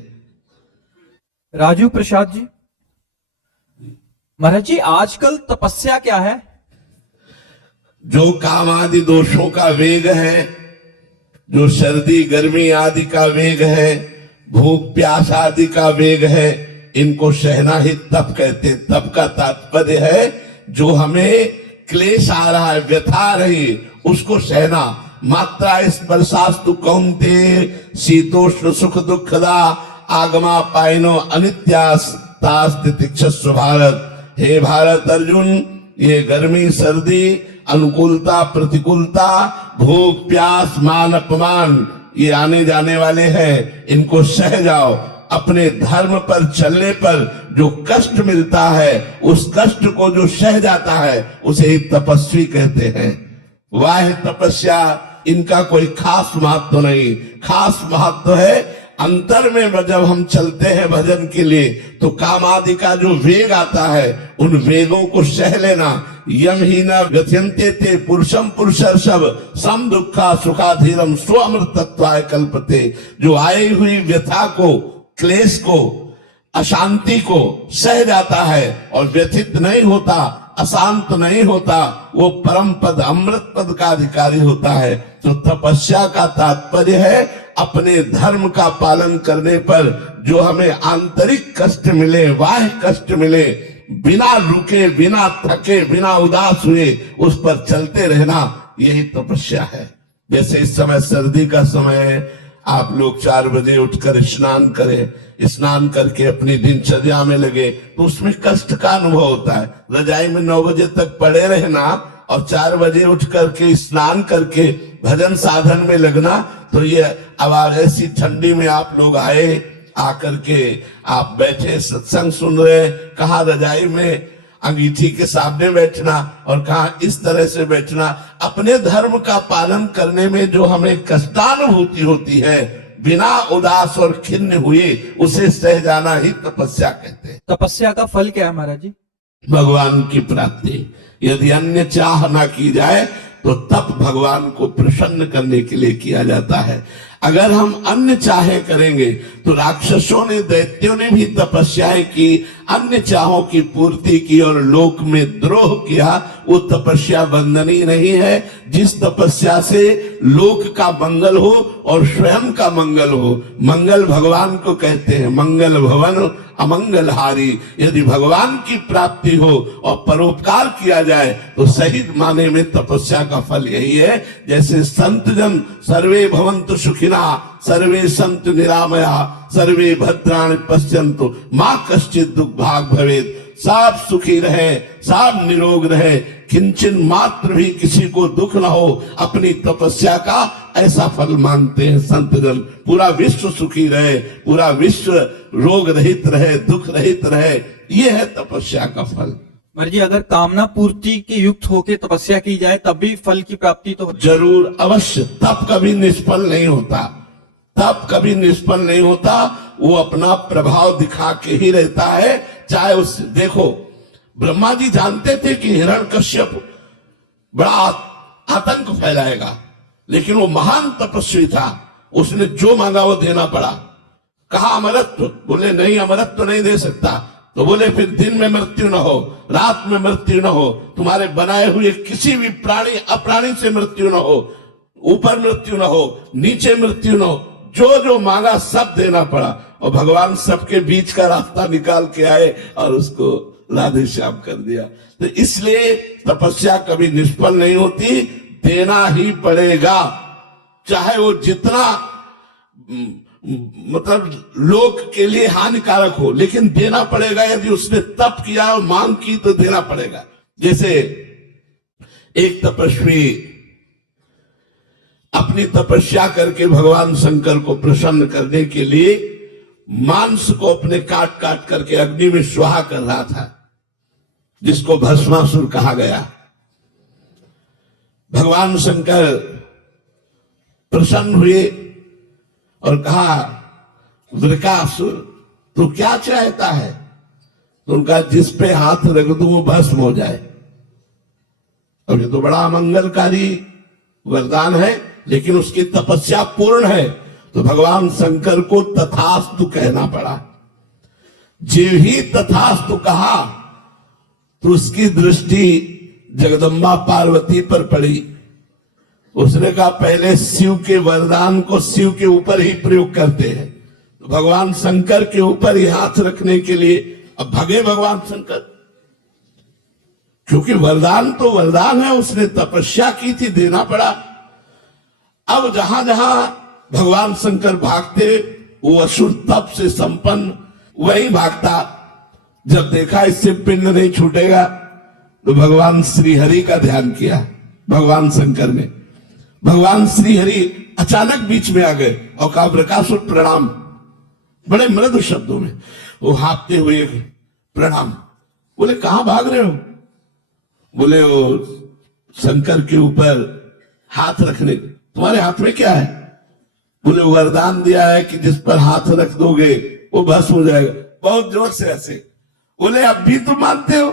राजू प्रसाद जी। महाराज जी, आजकल तपस्या क्या है? जो काम आदि दोषों का वेग है, जो सर्दी गर्मी आदि का वेग है, भूख प्यास आदि का वेग है, इनको सहना ही तप कहते हैं। तप का तात्पर्य है जो हमें क्लेश आ रहा है, व्यथा आ रही है, उसको सहना। मात्रा स्पर्शास्तु कौन्ते शीतोष्ण सुख दुखदा आगमा पायनो अनित्यास तास तितिक्षस्व भारत। हे भारत अर्जुन, ये गर्मी सर्दी, अनुकूलता प्रतिकूलता, भूख प्यास मान अपमान ये आने जाने वाले हैं, इनको सह जाओ। अपने धर्म पर चलने पर जो कष्ट मिलता है, उस कष्ट को जो सह जाता है उसे ही तपस्वी कहते हैं। वाह तपस्या, इनका कोई खास महत्व नहीं। खास महत्व है अंतर में जब हम चलते हैं भजन के लिए तो काम आदि का जो वेग आता है उन वेगों को सह लेना। यम ही न व्यथ्यन्ते ते पुरुषम पुरुषर्षभ सम दुखा सुखाधीरम स्व अमृतत्वाय कल्पते। जो आई हुई व्यथा को, क्लेश को, अशांति को सह जाता है और व्यथित नहीं होता, अशांत नहीं होता, वो परम पद अमृत पद का अधिकारी होता है। तो तपस्या का तात्पर्य है अपने धर्म का पालन करने पर जो हमें आंतरिक कष्ट मिले, बाह्य कष्ट मिले, बिना रुके, बिना थके, बिना उदास हुए उस पर चलते रहना, यही तपस्या है। जैसे इस समय सर्दी का समय है, आप लोग 4 बजे उठकर स्नान करें, स्नान करके अपनी दिनचर्या में लगे, तो उसमें कष्ट का अनुभव होता है। रजाई में 9 बजे तक पड़े रहना और 4 बजे उठ करके स्नान करके भजन साधन में लगना, तो ये अब ऐसी ठंडी में आप लोग आए, आकर के आप बैठे सत्संग सुन रहे, कहा रजाई में अंगीठी के सामने बैठना और कहा इस तरह से बैठना। अपने धर्म का पालन करने में जो हमें कष्टानुभूति होती है, बिना उदास और खिन्न हुए उसे सह जाना ही तपस्या कहते हैं। तपस्या का फल क्या है महाराज जी? भगवान की प्राप्ति। यदि अन्य चाह ना की जाए तो तप भगवान को प्रसन्न करने के लिए किया जाता है। अगर हम अन्य चाहे करेंगे तो राक्षसों ने, दैत्यों ने भी तपस्याएं की, अन्य चाहों की पूर्ति की और लोक में द्रोह किया, वो तपस्या वंदनीय नहीं है। जिस तपस्या से लोक का मंगल हो और स्वयं का मंगल हो, मंगल भगवान को कहते हैं, मंगल भवन अमंगल हारी। यदि भगवान की प्राप्ति हो और परोपकार किया जाए तो सही माने में तपस्या का फल यही है। जैसे संत जन सर्वे भवन्तु सुखिना सर्वे संतु निरामया सर्वे भद्राणि पश्यन्तु मां कश्चित् दुर्भाग् भवेत्। सब सुखी रहे, सब निरोग रहे, किंचन मात्र भी किसी को दुख न हो, अपनी तपस्या का ऐसा फल मांगते हैं संत जन। पूरा विश्व सुखी रहे, पूरा विश्व रोग रहित रहे, दुख रहित रहे, ये है तपस्या का फल। महाराज जी, अगर कामना पूर्ति के युक्त होके तपस्या की जाए तब भी फल की प्राप्ति तो जरूर, अवश्य। तप कभी निष्फल नहीं होता, तप कभी निष्फल नहीं होता, वो अपना प्रभाव दिखा के ही रहता है। चाहे उस, देखो ब्रह्मा जी जानते थे कि हिरण्यकश्यप बड़ा आतंक फैलाएगा, लेकिन वो महान तपस्वी था, उसने जो मांगा वो देना पड़ा। कहा अमरत्व, बोले नहीं अमरत्व नहीं दे सकता। तो बोले फिर दिन में मृत्यु न हो, रात में मृत्यु न हो, तुम्हारे बनाए हुए किसी भी प्राणी अप्राणी से मृत्यु न हो, ऊपर मृत्यु न हो, नीचे मृत्यु न हो, जो जो मांगा सब देना पड़ा। और भगवान सबके बीच का रास्ता निकाल के आए और उसको राधे श्याम कर दिया। तो इसलिए तपस्या कभी निष्फल नहीं होती, देना ही पड़ेगा, चाहे वो जितना मतलब लोक के लिए हानिकारक हो, लेकिन देना पड़ेगा। यदि उसने तप किया और मांग की तो देना पड़ेगा। जैसे एक तपस्वी अपनी तपस्या करके भगवान शंकर को प्रसन्न करने के लिए मांस को अपने काट काट करके अग्नि में स्वाहा कर रहा था, जिसको भस्मासुर कहा गया। भगवान शंकर प्रसन्न हुए और कहा वृकासुर तू क्या चाहता है? तो उनका जिस पे हाथ रख दूं वो भस्म हो जाए। अब ये तो बड़ा मंगलकारी वरदान है, लेकिन उसकी तपस्या पूर्ण है, तो भगवान शंकर को तथास्तु कहना पड़ा। जो ही तथास्तु कहा तो उसकी दृष्टि जगदम्बा पार्वती पर पड़ी। उसने कहा पहले शिव के वरदान को शिव के ऊपर ही प्रयोग करते हैं, तो भगवान शंकर के ऊपर ही हाथ रखने के लिए अब भगे भगवान शंकर, क्योंकि वरदान तो वरदान है, उसने तपस्या की थी, देना पड़ा। अब जहां जहां भगवान शंकर भागते वो असुर तप से संपन्न वही भागता। जब देखा इससे पिंड नहीं छूटेगा तो भगवान श्री हरि का ध्यान किया। भगवान शंकर ने, भगवान श्री हरि अचानक बीच में आ गए और कहा वृकासुर प्रणाम, बड़े मृदु शब्दों में। वो हाँफते हुए प्रणाम। बोले कहां भाग रहे हो? बोले वो शंकर के ऊपर हाथ रखने। तुम्हारे हाथ में क्या है? बोले वरदान दिया है कि जिस पर हाथ रख दोगे वो भस्म हो जाएगा। बहुत जोर से ऐसे। बोले अब भी तुम मानते हो?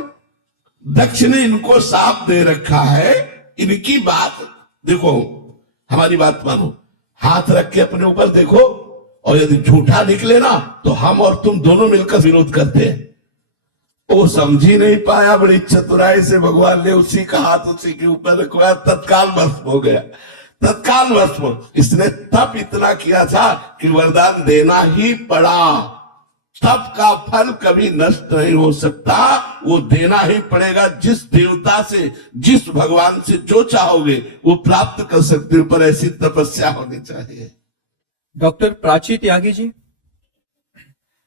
दक्ष ने इनको साफ दे रखा है, इनकी बात देखो, हमारी बात मानो, हाथ रख के अपने ऊपर देखो, और यदि झूठा निकले ना तो हम और तुम दोनों मिलकर विरोध करते हैं। वो समझ ही नहीं पाया, बड़ी चतुराई से भगवान ने उसी का हाथ उसी के ऊपर रखवाया, तत्काल भस्म हो गया, तत्काल भस्म। इसने तप इतना किया था कि वरदान देना ही पड़ा। तप का फल कभी नष्ट नहीं हो सकता, वो देना ही पड़ेगा। जिस देवता से, जिस भगवान से जो चाहोगे वो प्राप्त कर सकते हो, पर ऐसी तपस्या होनी चाहिए। डॉक्टर प्राची त्यागी जी,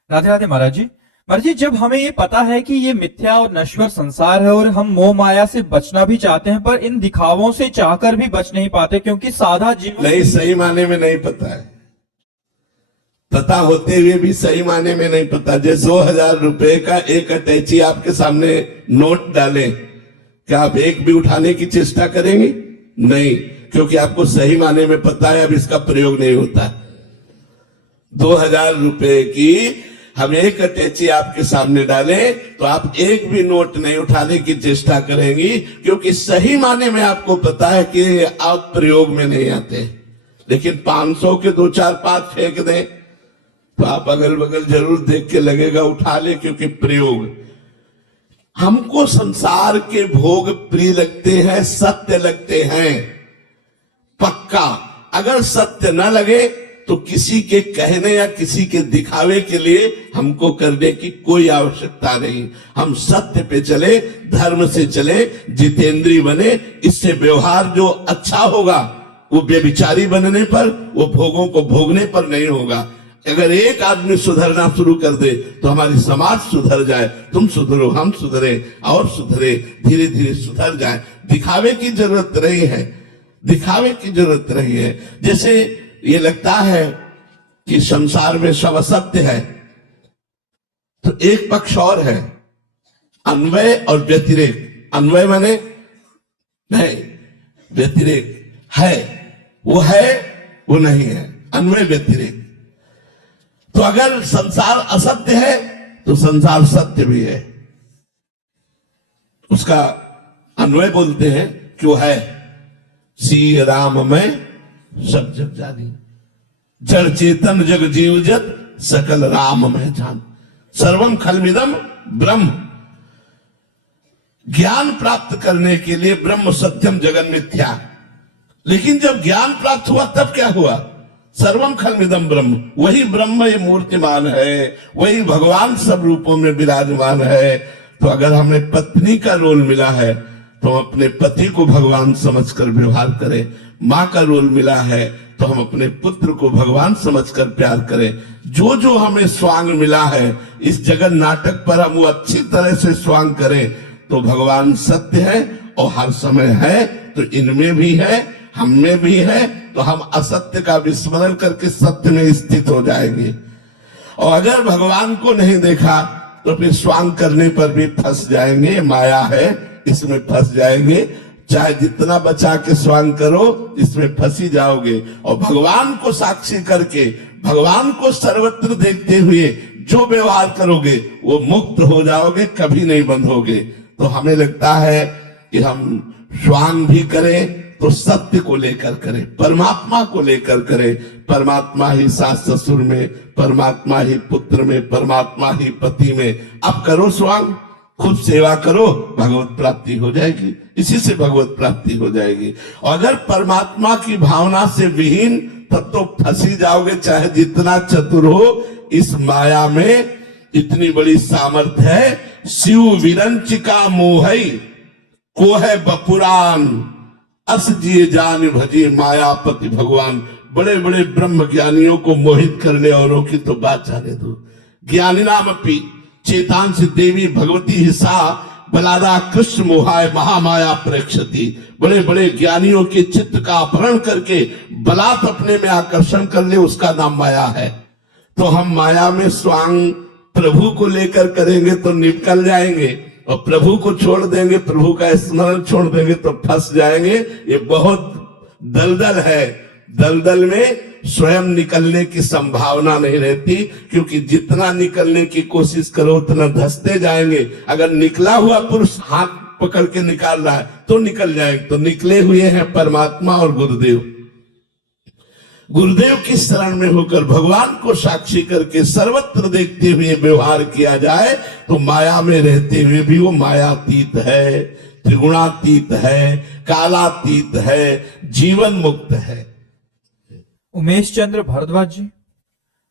राधे राधे महाराज जी। महाराज जी, जब हमें ये पता है कि ये मिथ्या और नश्वर संसार है और हम मोह माया से बचना भी चाहते हैं, पर इन दिखावों से चाहकर भी बच नहीं पाते, क्योंकि सादा जीवन नहीं, सही माने में नहीं पता है। पता होते हुए भी सही माने में नहीं पता। जैसे 2000 रुपए का एक अटैची आपके सामने नोट डालें, क्या आप एक भी उठाने की चेष्टा करेंगे? नहीं, क्योंकि आपको सही माने में पता है अब इसका प्रयोग नहीं होता। 2000 रुपए की हम एक अटैची आपके सामने डालें तो आप एक भी नोट नहीं उठाने की चेष्टा करेंगी, क्योंकि सही माने में आपको पता है कि आप प्रयोग में नहीं आते। लेकिन 500 के 2 4 5 फेंक दें तो आप अगल बगल जरूर देख के लगेगा उठा ले, क्योंकि प्रयोग। हमको संसार के भोग प्रिय लगते हैं, सत्य लगते हैं पक्का। अगर सत्य न लगे तो किसी के कहने या किसी के दिखावे के लिए हमको करने की कोई आवश्यकता नहीं। हम सत्य पे चले, धर्म से चले, जितेंद्री बने। इससे व्यवहार जो अच्छा होगा वो व्यभिचारी बनने पर, वो भोगों को भोगने पर नहीं होगा। अगर एक आदमी सुधरना शुरू कर दे तो हमारी समाज सुधर जाए। तुम सुधरो, हम सुधरे और सुधरे, धीरे धीरे सुधर जाए। दिखावे की जरूरत नहीं है, दिखावे की जरूरत नहीं है। जैसे ये लगता है कि संसार में सब असत्य है, तो एक पक्ष और है, अन्वय और व्यतिरेक। अन्वय माने नहीं, व्यतिरेक है, वो नहीं है, अन्वय व्यतिरेक। तो अगर संसार असत्य है तो संसार सत्य भी है, उसका अन्वय बोलते हैं क्यों है। सी राम में सब जग जानी, जड़ चेतन जग जीव जत सकल राम में जान, सर्वम खलमिदम ब्रह्म। ज्ञान प्राप्त करने के लिए ब्रह्म सत्यम जगन मिथ्या, लेकिन जब ज्ञान प्राप्त हुआ तब क्या हुआ? सर्वम खलमिदम ब्रह्म, वही ब्रह्म ये मूर्तिमान है, वही भगवान सब रूपों में विराजमान है। तो अगर हमें पत्नी का रोल मिला है तो हम अपने पति को भगवान समझकर व्यवहार करें। माँ का रोल मिला है तो हम अपने पुत्र को भगवान समझकर प्यार करें। जो जो हमें स्वांग मिला है इस जगन नाटक पर हम वो अच्छी तरह से स्वांग करें तो भगवान सत्य है और हर समय है। तो इनमें भी है, हम में भी है, तो हम असत्य का विस्मरण करके सत्य में स्थित हो जाएंगे। और अगर भगवान को नहीं देखा तो फिर स्वांग करने पर भी फंस जाएंगे। माया है, इसमें फंस जाएंगे। चाहे जितना बचा के स्वांग करो, इसमें फंसी जाओगे। और भगवान को साक्षी करके, भगवान को सर्वत्र देखते हुए जो व्यवहार करोगे वो मुक्त हो जाओगे, कभी नहीं बंद होगे। तो हमें लगता है कि हम स्वांग भी करें तो सत्य को लेकर करें, परमात्मा को लेकर करें। परमात्मा ही सास ससुर में, परमात्मा ही पुत्र में, परमात्मा ही पति में। अब करो स्वांग, खुद सेवा करो, भगवत प्राप्ति हो जाएगी। इसी से भगवत प्राप्ति हो जाएगी। और अगर परमात्मा की भावना से विहीन, तब तो फंसी जाओगे, चाहे जितना चतुर हो। इस माया में इतनी बड़ी सामर्थ्य है। शिव विरंचिका मोहई को है बपुरान, अस जिए जान भजे मायापति भगवान। बड़े बड़े ब्रह्म ज्ञानियों को मोहित कर ले, औरों की तो बात जाने दो। ज्ञानी नाम अपी चेतांश देवी भगवती हिस्सा बलादा कृष्ण मोहाय महामाया प्रेक्षती। बड़े बड़े ज्ञानियों के चित्त का अपहरण करके बलात् अपने में आकर्षण कर ले, उसका नाम माया है। तो हम माया में स्वांग प्रभु को लेकर करेंगे तो निकल जाएंगे, और प्रभु को छोड़ देंगे, प्रभु का स्मरण छोड़ देंगे तो फंस जाएंगे। ये बहुत दलदल है। दलदल में स्वयं निकलने की संभावना नहीं रहती, क्योंकि जितना निकलने की कोशिश करो उतना धंसते जाएंगे। अगर निकला हुआ पुरुष हाथ पकड़ के निकाल रहा है तो निकल जाएंगे। तो निकले हुए हैं परमात्मा और गुरुदेव। गुरुदेव की शरण में होकर भगवान को साक्षी करके सर्वत्र देखते हुए व्यवहार किया जाए तो माया में रहते हुए भी वो मायातीत है, त्रिगुणातीत है, कालातीत है, जीवन मुक्त है। उमेश चंद्र भारद्वाज जी,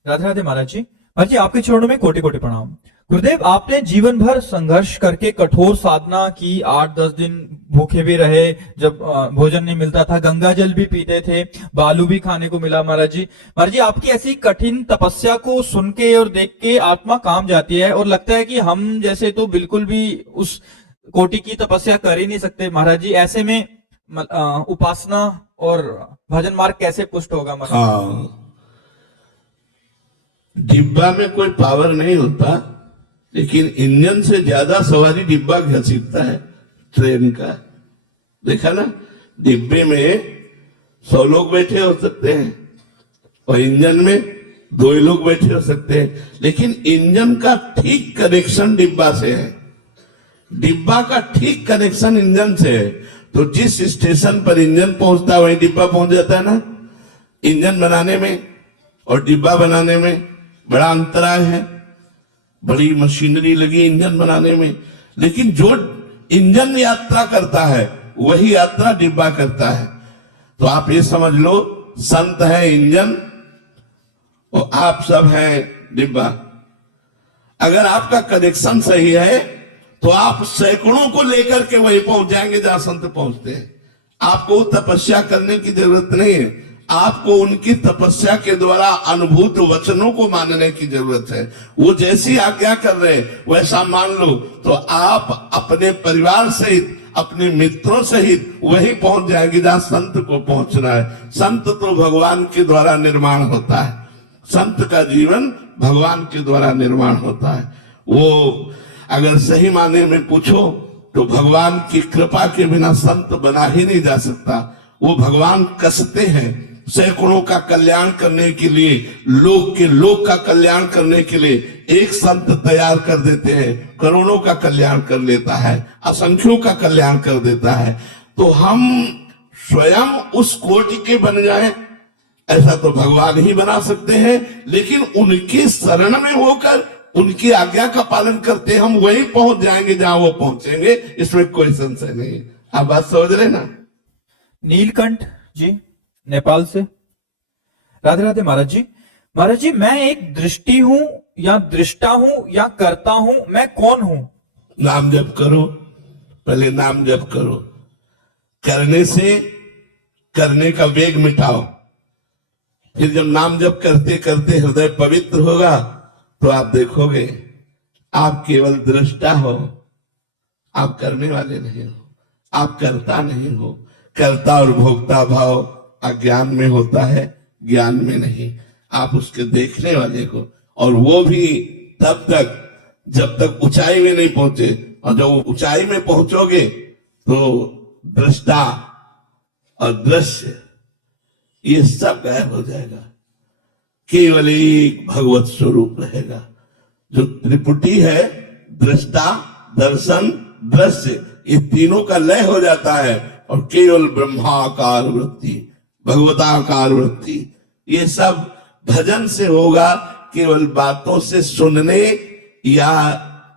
राधे राधे महाराज जी। महाराज जी, आपके चरणों में कोटि कोटि प्रणाम। गुरुदेव, आपने जीवन भर संघर्ष करके कठोर साधना की, 8-10 दिन भूखे भी रहे, जब भोजन नहीं मिलता था, गंगा जल भी पीते थे, बालू भी खाने को मिला। महाराज जी, आपकी ऐसी कठिन तपस्या को सुन के और देख के आत्मा काम जाती है और लगता है कि हम जैसे तो बिल्कुल भी उस कोटि की तपस्या कर ही नहीं सकते। महाराज जी, ऐसे में उपासना और भजन मार्ग कैसे पुष्ट होगा महाराज? हाँ, डिब्बा में कोई पावर नहीं होता, लेकिन इंजन से ज्यादा सवारी डिब्बा घसीटता है ट्रेन का। देखा ना, डिब्बे में 100 लोग बैठे हो सकते हैं और इंजन में 2 लोग बैठे हो सकते हैं, लेकिन इंजन का ठीक कनेक्शन डिब्बा से है, डिब्बा का ठीक कनेक्शन इंजन से है। तो जिस स्टेशन पर इंजन पहुंचता है वही डिब्बा पहुंच जाता है ना। इंजन बनाने में और डिब्बा बनाने में बड़ा अंतराय है, बड़ी मशीनरी लगी इंजन बनाने में, लेकिन जो इंजन यात्रा करता है वही यात्रा डिब्बा करता है। तो आप ये समझ लो, संत है इंजन और आप सब हैं डिब्बा। अगर आपका कनेक्शन सही है तो आप सैकड़ों को लेकर के वही पहुंच जाएंगे जहां संत पहुंचते हैं। आपको तपस्या करने की जरूरत नहीं है, आपको उनकी तपस्या के द्वारा अनुभूत वचनों को मानने की जरूरत है। वो जैसी आज्ञा कर रहे हैं वैसा मान लो, तो आप अपने परिवार सहित, अपने मित्रों सहित वही पहुंच जाएंगे जहां संत को पहुंचना है। संत तो भगवान के द्वारा निर्माण होता है, संत का जीवन भगवान के द्वारा निर्माण होता है। वो अगर सही माने में पूछो तो भगवान की कृपा के बिना संत बना ही नहीं जा सकता। वो भगवान कसते हैं सैकड़ों का कल्याण करने के लिए, लोग का कल्याण करने के लिए एक संत तैयार कर देते हैं, करोड़ों का कल्याण कर लेता है, असंख्यों का कल्याण कर देता है। तो हम स्वयं उस कोटि के बन जाएं, ऐसा तो भगवान ही बना सकते हैं, लेकिन उनकी शरण में होकर उनकी आज्ञा का पालन करते हम वहीं पहुंच जाएंगे जहां वो पहुंचेंगे, इसमें कोई संशय नहीं। आप बात समझ रहे ना? नीलकंठ जी, नेपाल से। राधे राधे महाराज जी। महाराज जी, मैं एक दृष्टि हूं या दृष्टा हूं या करता हूं, मैं कौन हूं? नाम जप करो, पहले नाम जप करो, करने से करने का वेग मिटाओ। फिर जब नाम जप करते करते हृदय पवित्र होगा तो आप देखोगे आप केवल दृष्टा हो, आप करने वाले नहीं हो, आप करता नहीं हो। कर्ता और भोक्ता भाव अज्ञान में होता है, ज्ञान में नहीं। आप उसके देखने वाले हो, और वो भी तब तक जब तक ऊंचाई में नहीं पहुंचे, और जब ऊंचाई में पहुंचोगे तो दृष्टा और दृश्य ये सब गायब हो जाएगा, केवल एक भगवत स्वरूप रहेगा। जो त्रिपुटी है, दृष्टा, दर्शन, दृश्य, ये तीनों का लय हो जाता है और केवल ब्रह्माकार वृत्ति, भगवताकार वृत्ति, ये सब भजन से होगा, केवल बातों से सुनने या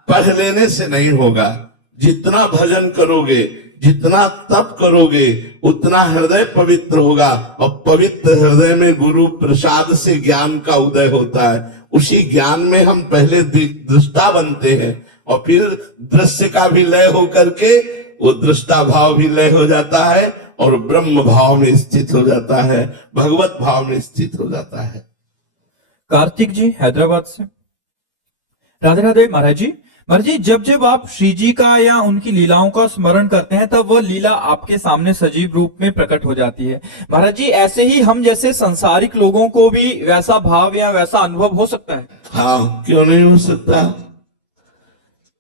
पढ़ लेने से नहीं होगा। जितना भजन करोगे, जितना तप करोगे, उतना हृदय पवित्र होगा, और पवित्र हृदय में गुरु प्रसाद से ज्ञान का उदय होता है। उसी ज्ञान में हम पहले दृष्टा बनते हैं और फिर दृश्य का भी लय हो करके वो दृष्टा भाव भी लय हो जाता है और ब्रह्म भाव में स्थित हो जाता है, भगवत भाव में स्थित हो जाता है। कार्तिक जी, हैदराबाद से। राधे राधे महाराज जी। महाराज जी, जब जब आप श्री जी का या उनकी लीलाओं का स्मरण करते हैं तब वह लीला आपके सामने सजीव रूप में प्रकट हो जाती है। महाराज जी, ऐसे ही हम जैसे संसारिक लोगों को भी वैसा भाव या वैसा अनुभव हो सकता है? हाँ, क्यों नहीं हो सकता।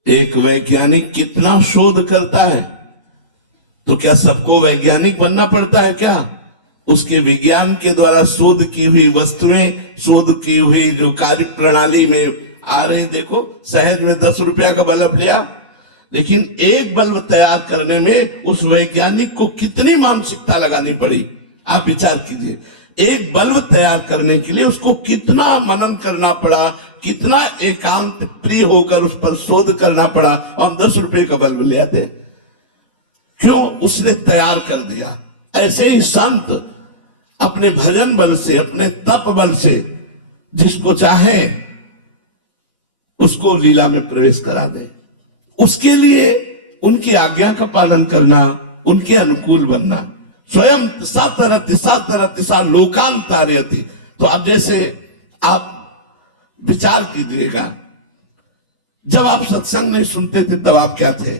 एक वैज्ञानिक कितना शोध करता है, तो क्या सबको वैज्ञानिक बनना पड़ता है क्या? उसके विज्ञान के द्वारा शोध की हुई वस्तुएं, शोध की हुई जो कार्य प्रणाली में आ रहे, देखो शहर में 10 रुपया का बल्ब लिया, लेकिन एक बल्ब तैयार करने में उस वैज्ञानिक को कितनी मानसिकता लगानी पड़ी, आप विचार कीजिए। एक बल्ब तैयार करने के लिए उसको कितना मनन करना पड़ा, कितना एकांत प्रिय होकर उस पर शोध करना पड़ा, और 10 रुपए का बल्ब ले आते। क्यों? उसने तैयार कर दिया। ऐसे ही संत अपने भजन बल से, अपने तप बल से जिसको चाहे उसको लीला में प्रवेश करा दे। उसके लिए उनकी आज्ञा का पालन करना, उनके अनुकूल बनना। स्वयं तिसा लोकांतार्यति। तो अब जैसे आप विचार कीजिएगा, जब आप सत्संग नहीं सुनते थे तब आप क्या थे,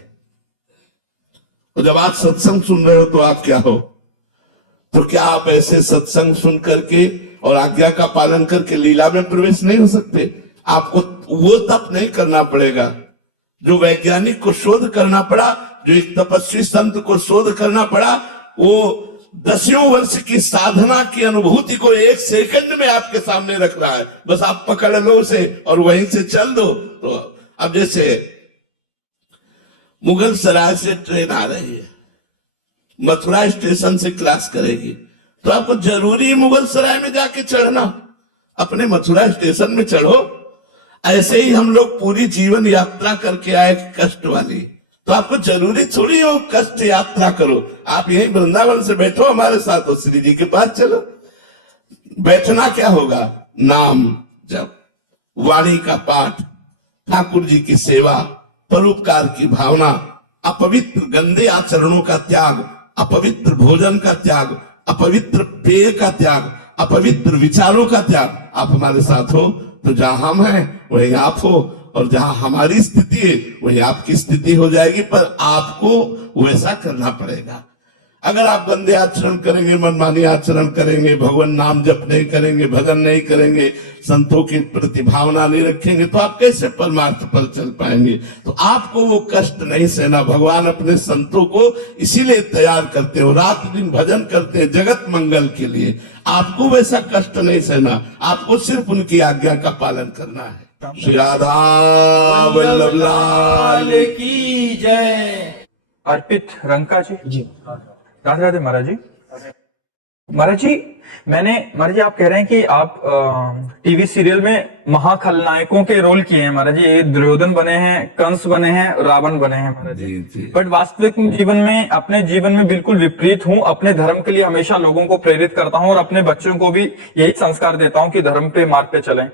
और जब आप सत्संग सुन रहे हो तो आप क्या हो? तो क्या आप ऐसे सत्संग सुन करके और आज्ञा का पालन करके लीला में प्रवेश नहीं हो सकते? आपको वो तप नहीं करना पड़ेगा जो वैज्ञानिक को शोध करना पड़ा, जो एक तपस्वी संत को शोध करना पड़ा। वो 10 वर्ष की साधना की अनुभूति को 1 सेकंड में आपके सामने रख रहा है। बस आप पकड़ लो उसे और वहीं से चल दो। तो अब जैसे मुगल सराय से ट्रेन आ रही है, मथुरा स्टेशन से क्लास करेगी, तो आपको जरूरी मुगल सराय में जाके चढ़ना? अपने मथुरा स्टेशन में चढ़ो। ऐसे ही हम लोग पूरी जीवन यात्रा करके आए कष्ट वाली, तो आपको जरूरी थोड़ी हो कष्ट यात्रा करो। आप यहीं वृंदावन से बैठो हमारे साथ, और श्री जी के पास चलो। बैठना क्या होगा? नाम जप, वाणी का पाठ, ठाकुर जी की सेवा, परोपकार की भावना, अपवित्र गंदे आचरणों का त्याग, अपवित्र भोजन का त्याग, अपवित्र पेय का त्याग, अपवित्र विचारों का त्याग। आप हमारे साथ हो तो जहां हम हैं वहीं आप हो, और जहां हमारी स्थिति है वहीं आपकी स्थिति हो जाएगी। पर आपको वैसा करना पड़ेगा। अगर आप गंदे आचरण करेंगे, मनमानी आचरण करेंगे, भगवान नाम जप नहीं करेंगे, भजन नहीं करेंगे, संतों की प्रति भावना नहीं रखेंगे, तो आप कैसे परमार्थ पर चल पाएंगे? तो आपको वो कष्ट नहीं सहना। भगवान अपने संतों को इसीलिए तैयार करते हो, रात दिन भजन करते हैं जगत मंगल के लिए। आपको वैसा कष्ट नहीं सहना, आपको सिर्फ उनकी आज्ञा का पालन करना है। श्री राधा वल्लभ लाल की जय। अर्पित रंका जी। राधे राधे महाराज जी। महाराज जी, महाराज जी आप कह रहे हैं कि आप टीवी सीरियल में महाखलनायकों के रोल किए हैं महाराज जी। ये दुर्योधन बने हैं, कंस बने हैं, रावण बने हैं महाराज जी। बट वास्तविक जीवन में, अपने जीवन में बिल्कुल विपरीत हूँ। अपने धर्म के लिए हमेशा लोगों को प्रेरित करता हूँ और अपने बच्चों को भी यही संस्कार देता हूँ कि धर्म पे मार्ग पे चलें।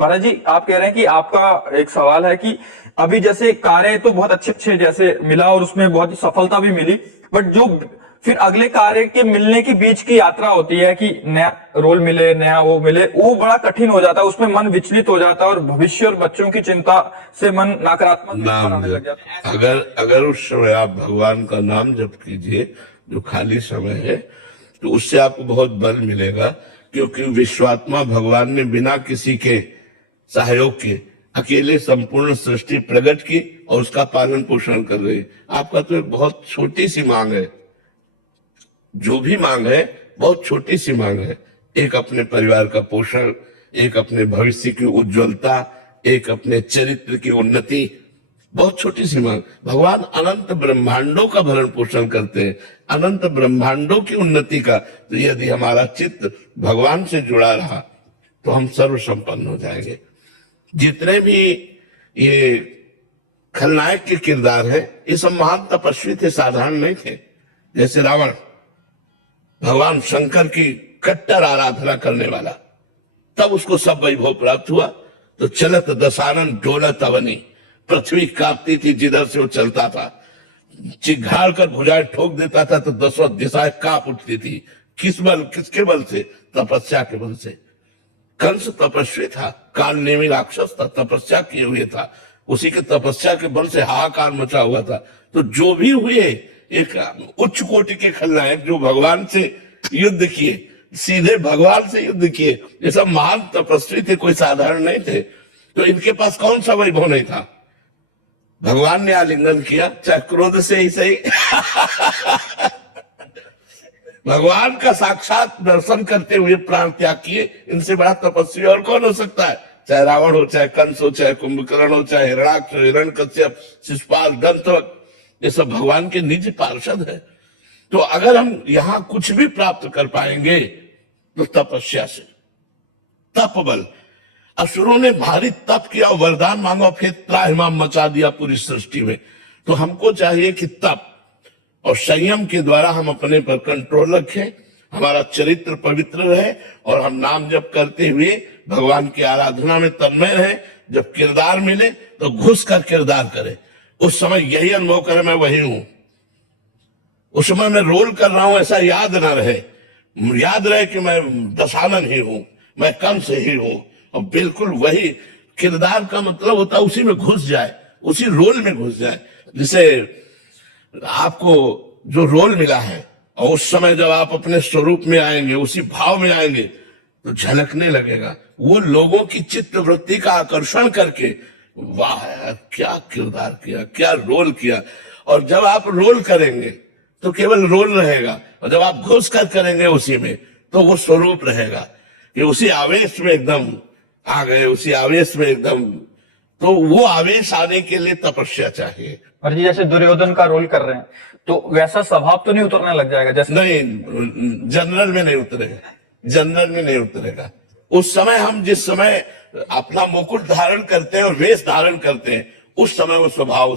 महाराज जी आप कह रहे हैं कि आपका एक सवाल है कि अभी जैसे कार्य तो बहुत अच्छे जैसे मिला और उसमें बहुत ही सफलता भी मिली, बट जो फिर अगले कार्य के मिलने के बीच की यात्रा होती है कि नया रोल मिले, नया वो मिले, वो बड़ा कठिन हो जाता है। उसमें मन विचलित हो जाता है और भविष्य और बच्चों की चिंता से मन नकारात्मक बनाने लग जाता है। अगर उस समय आप भगवान का नाम जप कीजिए, जो खाली समय है, तो उससे आपको बहुत बल मिलेगा। क्योंकि विश्वात्मा भगवान ने बिना किसी के सहयोग के अकेले संपूर्ण सृष्टि प्रकट की और उसका पालन पोषण कर रही है। आपका तो एक बहुत छोटी सी मांग है, जो भी मांग है बहुत छोटी सी मांग है। एक अपने परिवार का पोषण, एक अपने भविष्य की उज्जवलता, एक अपने चरित्र की उन्नति, बहुत छोटी सी मांग। भगवान अनंत ब्रह्मांडों का भरण पोषण करते हैं, अनंत ब्रह्मांडों की उन्नति का। तो यदि हमारा चित्त भगवान से जुड़ा रहा तो हम सर्व संपन्न हो जाएंगे। जितने भी ये खलनायक के किरदार है, ये सब महान तपस्वी थे, साधारण नहीं थे। जैसे रावण, भगवान शंकर की कट्टर आराधना करने वाला, तब उसको सब वैभव प्राप्त हुआ। तो चलत दशानन डोलत अवनी, पृथ्वी कांपती थी जिधर से वो चलता था। चिघाड़ कर भुजाएं ठोक देता था तो 10 दिशाएं कांप उठती थी। किस बल, किसके बल से? तपस्या के बल से। कंस तपस्वी था, काल नेमी राक्षस था, तपस्या किए हुए था, उसी के तपस्या के बल से हाहाकार मचा हुआ था। तो जो भी हुए, एक उच्च कोटि के खलनायक जो भगवान से युद्ध किए, सीधे भगवान से युद्ध किए, ये सब महान तपस्वी थे, कोई साधारण नहीं थे। तो इनके पास कौन सा वैभव नहीं था? भगवान ने आलिंगन किया, चाहे क्रोध से ही सही भगवान का साक्षात दर्शन करते हुए प्राण त्याग किए। इनसे बड़ा तपस्वी और कौन हो सकता है? चाहे रावण हो, चाहे कंस हो, चाहे कुंभकर्ण हो, चाहे हिरणाक्ष, हिरण्यकश्यप, शिशुपाल, दंतवक्र, ये सब भगवान के निज पार्षद है। तो अगर हम यहां कुछ भी प्राप्त कर पाएंगे तो तपस्या से, तप बल। असुरों ने भारी तप किया, वरदान मांगा, फिर त्राहिमाम मचा दिया पूरी सृष्टि में। तो हमको चाहिए कि तप और संयम के द्वारा हम अपने पर कंट्रोल रखें, हमारा चरित्र पवित्र रहे और हम नाम जप करते हुए भगवान की आराधना में तन्मय रहे। जब किरदार मिले तो घुस कर किरदार करे। उस समय यही अनुभव करे मैं वही हूं, उस समय मैं रोल कर रहा हूं ऐसा याद ना रहे, याद रहे कि मैं दशानन ही हूं, मैं कंस ही हूं। और बिल्कुल वही किरदार का मतलब होता है उसी में घुस जाए, उसी रोल में घुस जाए। जिसे आपको जो रोल मिला है और उस समय जब आप अपने स्वरूप में आएंगे, उसी भाव में आएंगे तो झलकने लगेगा। वो लोगों की चित्त वृत्ति का आकर्षण करके वाह यार क्या किरदार किया, क्या रोल किया। और जब आप रोल करेंगे तो केवल रोल रहेगा, और जब आप घुस कर करेंगे उसी में तो वो स्वरूप रहेगा कि उसी आवेश में एकदम आ गए, उसी आवेश में एकदम। तो वो आवेश आने के लिए तपस्या चाहिए। और जी जैसे दुर्योधन का रोल कर रहे हैं तो वैसा स्वभाव तो नहीं उतरने लग जाएगा जैसे? नहीं, जनरल में नहीं उतरेगा, जनरल में नहीं उतरेगा। उस समय हम जिस समय अपना मुकुट धारण करते हैं और वेश धारण करते हैं उस समय वो स्वभाव,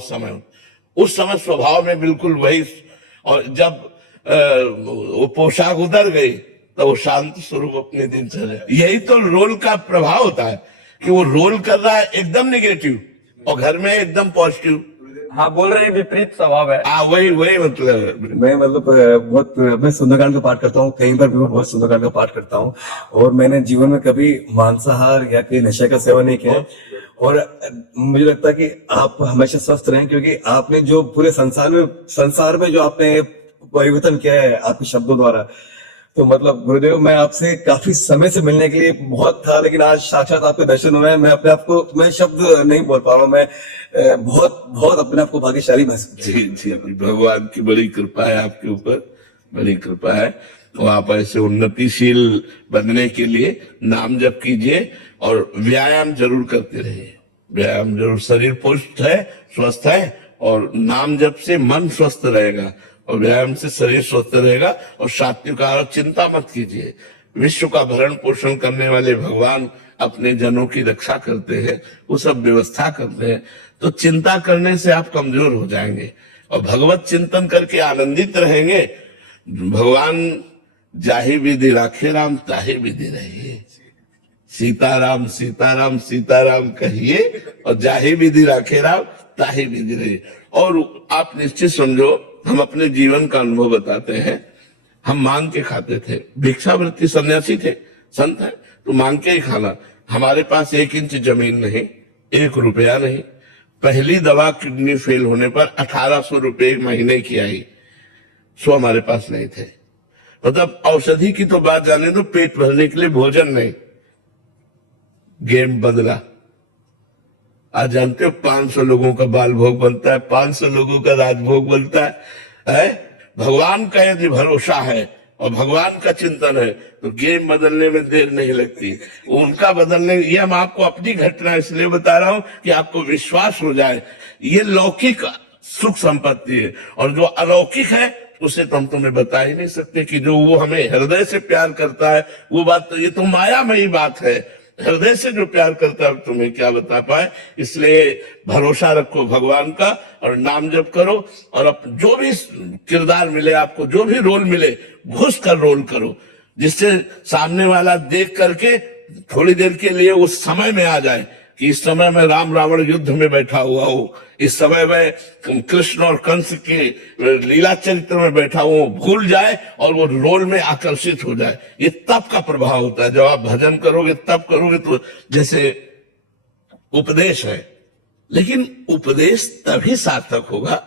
उस समय स्वभाव में बिल्कुल वही। और जब वो पोशाक उतर गई तो वो शांत स्वरूप अपने दिन चले। यही तो रोल का प्रभाव होता है कि वो रोल कर रहा है एकदम निगेटिव और घर में एकदम पॉजिटिव। हाँ, बोल रहे हैं विपरीत स्वभाव है। हाँ, वही मतलब मैं बहुत मैं सुंदरकांड का पाठ करता हूँ, कई बार भी मैं बहुत सुंदरकांड का पाठ करता हूँ। और मैंने जीवन में कभी मांसाहार या कोई नशे का सेवन नहीं किया। और मुझे लगता है कि आप हमेशा स्वस्थ रहें, क्योंकि आपने जो पूरे संसार में जो आपने परिवर्तन किया है आपके शब्दों द्वारा, तो मतलब गुरुदेव मैं आपसे काफी समय से मिलने के लिए बहुत था, लेकिन आज साक्षात आपके दर्शन हुए हैं। मैं अपने आप को, मैं शब्द नहीं बोल पा रहा हूँ। मैं बहुत बहुत अपने आप को भाग्यशाली महसूस। जी, भगवान की बड़ी कृपा है आपके ऊपर, बड़ी कृपा है। तो आप ऐसे उन्नतिशील बनने के लिए नाम जप कीजिए और व्यायाम जरूर करते रहिए। व्यायाम जरूर, शरीर पुष्ट है, स्वस्थ है, और नाम जप से मन स्वस्थ रहेगा और व्यायाम से शरीर स्वस्थ रहेगा। और सात्विक आहार, चिंता मत कीजिए। विश्व का भरण पोषण करने वाले भगवान अपने जनों की रक्षा करते हैं, वो सब व्यवस्था करते हैं। तो चिंता करने से आप कमजोर हो जाएंगे और भगवत चिंतन करके आनंदित रहेंगे। भगवान जाहि विधि राखे राम ताहि विधि रहिए। सीताराम सीताराम सीताराम कहिए और जाहि विधि राखे राम ताहि विधि रहिए। और आप निश्चित समझो, हम अपने जीवन का अनुभव बताते हैं। हम मांग के खाते थे, भिक्षावृत्ति, सन्यासी थे, संत है तो मांग के ही खाना। हमारे पास 1 इंच जमीन नहीं, 1 रुपया नहीं। पहली दवा किडनी फेल होने पर 1800 रुपये महीने की आई, सो हमारे पास नहीं थे। मतलब औषधि की तो बात जाने दो, पेट भरने के लिए भोजन नहीं। गेम बदला। आज जानते हो 500 लोगों का बाल भोग बनता है, 500 लोगों का राजभोग बनता है? भगवान का यदि भरोसा है और भगवान का चिंतन है तो गेम बदलने में देर नहीं लगती। उनका बदलने, ये हम आपको अपनी घटना इसलिए बता रहा हूं कि आपको विश्वास हो जाए। ये लौकिक सुख संपत्ति है, और जो अलौकिक है उसे तो हम तुम्हें बता ही नहीं सकते कि जो वो हमें हृदय से प्यार करता है वो बात तो, ये तो मायामयी बात है। हृदय से जो प्यार करता है तुम्हें क्या बता पाए। इसलिए भरोसा रखो भगवान का और नाम जप करो, और जो भी किरदार मिले आपको, जो भी रोल मिले, घुस कर रोल करो, जिससे सामने वाला देख करके थोड़ी देर के लिए उस समय में आ जाए कि इस समय मैं राम रावण युद्ध में बैठा हुआ हूँ, इस समय मैं कृष्ण और कंस के लीला चरित्र में बैठा हूँ, भूल जाए और वो रोल में आकर्षित हो जाए। ये तप का प्रभाव होता है। जब आप भजन करोगे, तप करोगे, तो जैसे उपदेश है, लेकिन उपदेश तभी सार्थक होगा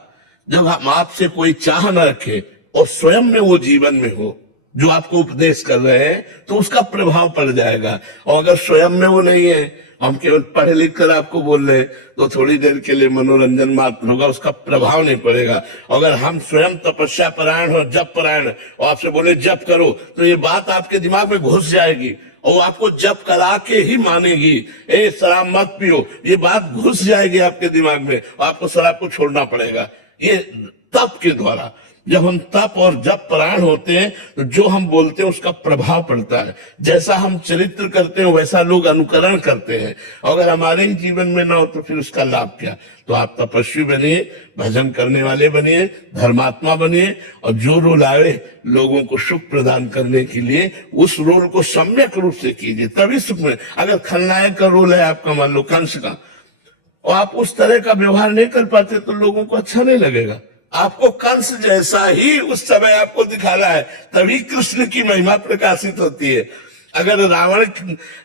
जब हम आपसे कोई चाह न रखे और स्वयं में वो जीवन में हो। जो आपको उपदेश कर रहे हैं तो उसका प्रभाव पड़ जाएगा। और अगर स्वयं में वो नहीं है, हम केवल पढ़ लिख कर आपको बोल रहे हैं, तो थोड़ी देर के लिए मनोरंजन मात्र होगा, उसका प्रभाव नहीं पड़ेगा। अगर हम स्वयं तपस्या परायण हो, जप परायण, और आपसे बोले जप करो, तो ये बात आपके दिमाग में घुस जाएगी और आपको जप करा के ही मानेगी। ए शराब मत पियो, ये बात घुस जाएगी आपके दिमाग में, आपको शराब को छोड़ना पड़ेगा। ये तप के द्वारा जब हम तप और जप परायण होते हैं तो जो हम बोलते हैं उसका प्रभाव पड़ता है। जैसा हम चरित्र करते हैं वैसा लोग अनुकरण करते हैं। अगर हमारे ही जीवन में ना हो तो फिर उसका लाभ क्या। तो आप तपस्वी बनिए, भजन करने वाले बनिए, धर्मात्मा बनिए, और जो रोल आए लोगों को सुख प्रदान करने के लिए उस रोल को सम्यक रूप से कीजिए, तभी सुख में। अगर खलनायक का रोल है आपका, मान लो कंस का, और आप उस तरह का व्यवहार नहीं कर पाते तो लोगों को अच्छा नहीं लगेगा। आपको कंस जैसा ही उस समय आपको दिखाना है, तभी कृष्ण की महिमा प्रकाशित होती है। अगर रावण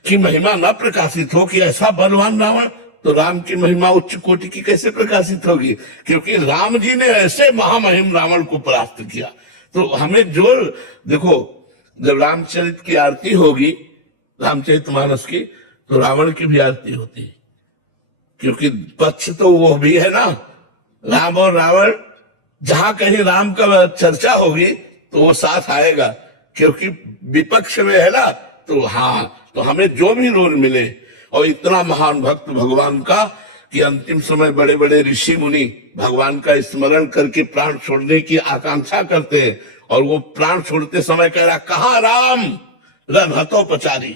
की महिमा न प्रकाशित हो कि ऐसा बलवान रावण, तो राम की महिमा उच्च कोटि की कैसे प्रकाशित होगी। क्योंकि राम जी ने ऐसे महामहिम रावण को परास्त किया। तो हमें जो देखो, जब रामचरित की आरती होगी, रामचरितमानस की, तो रावण की भी आरती होती है। क्योंकि पक्ष तो वो भी है ना, राम और रावण। जहां कहीं राम का चर्चा होगी तो वो साथ आएगा, क्योंकि विपक्ष में है ना। तो हाँ, तो हमें जो भी रोल मिले, और इतना महान भक्त भगवान का कि अंतिम समय बड़े बड़े ऋषि मुनि भगवान का स्मरण करके प्राण छोड़ने की आकांक्षा करते हैं, और वो प्राण छोड़ते समय कह रहा, कहाँ राम रणहतोपचारी,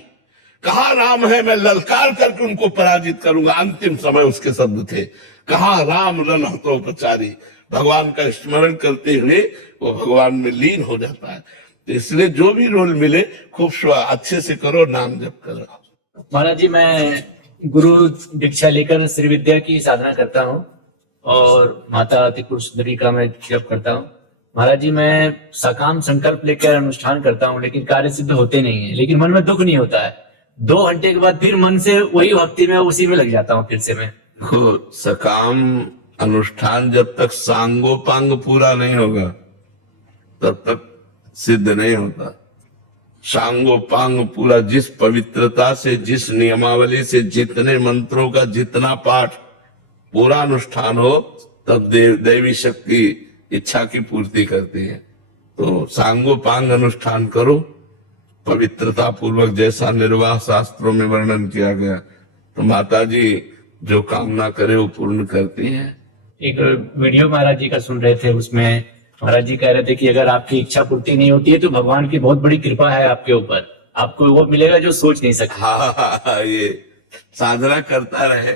कहाँ राम है, मैं ललकार करके उनको पराजित करूंगा। अंतिम समय उसके शब्द थे, कहाँ राम रणहतोपचारी। भगवान का स्मरण करते हुए वो भगवान में लीन हो जाता है। तो इसलिए जो भी रोल मिले खूब अच्छे से करो, नाम जप करो। महाराज जी, मैं गुरु दीक्षा लेकर श्री विद्या की साधना करता हूँ और माता त्रिपुर सुंदरी का मैं जप करता हूँ। महाराज जी, मैं सकाम संकल्प लेकर अनुष्ठान करता हूँ, लेकिन कार्य सिद्ध होते नहीं है। लेकिन मन में दुख नहीं होता है। 2 घंटे के बाद फिर मन से वही भक्ति में, उसी में लग जाता हूँ फिर से मैं। सकाम अनुष्ठान जब तक सांगोपांग पूरा नहीं होगा तब तक सिद्ध नहीं होता। सांगोपांग पूरा, जिस पवित्रता से, जिस नियमावली से, जितने मंत्रों का जितना पाठ पूरा अनुष्ठान हो, तब दैवी शक्ति इच्छा की पूर्ति करती है। तो सांगोपांग अनुष्ठान करो पवित्रता पूर्वक, जैसा निर्वाह शास्त्रों में वर्णन किया गया। तो माता जी जो कामना करे वो पूर्ण करती हैं। एक वीडियो महाराज जी का सुन रहे थे, उसमें महाराज जी कह रहे थे कि अगर आपकी इच्छा पूर्ति नहीं होती है तो भगवान की बहुत बड़ी कृपा है आपके ऊपर, आपको वो मिलेगा जो सोच नहीं सकते। हाँ, ये साधना करता रहे,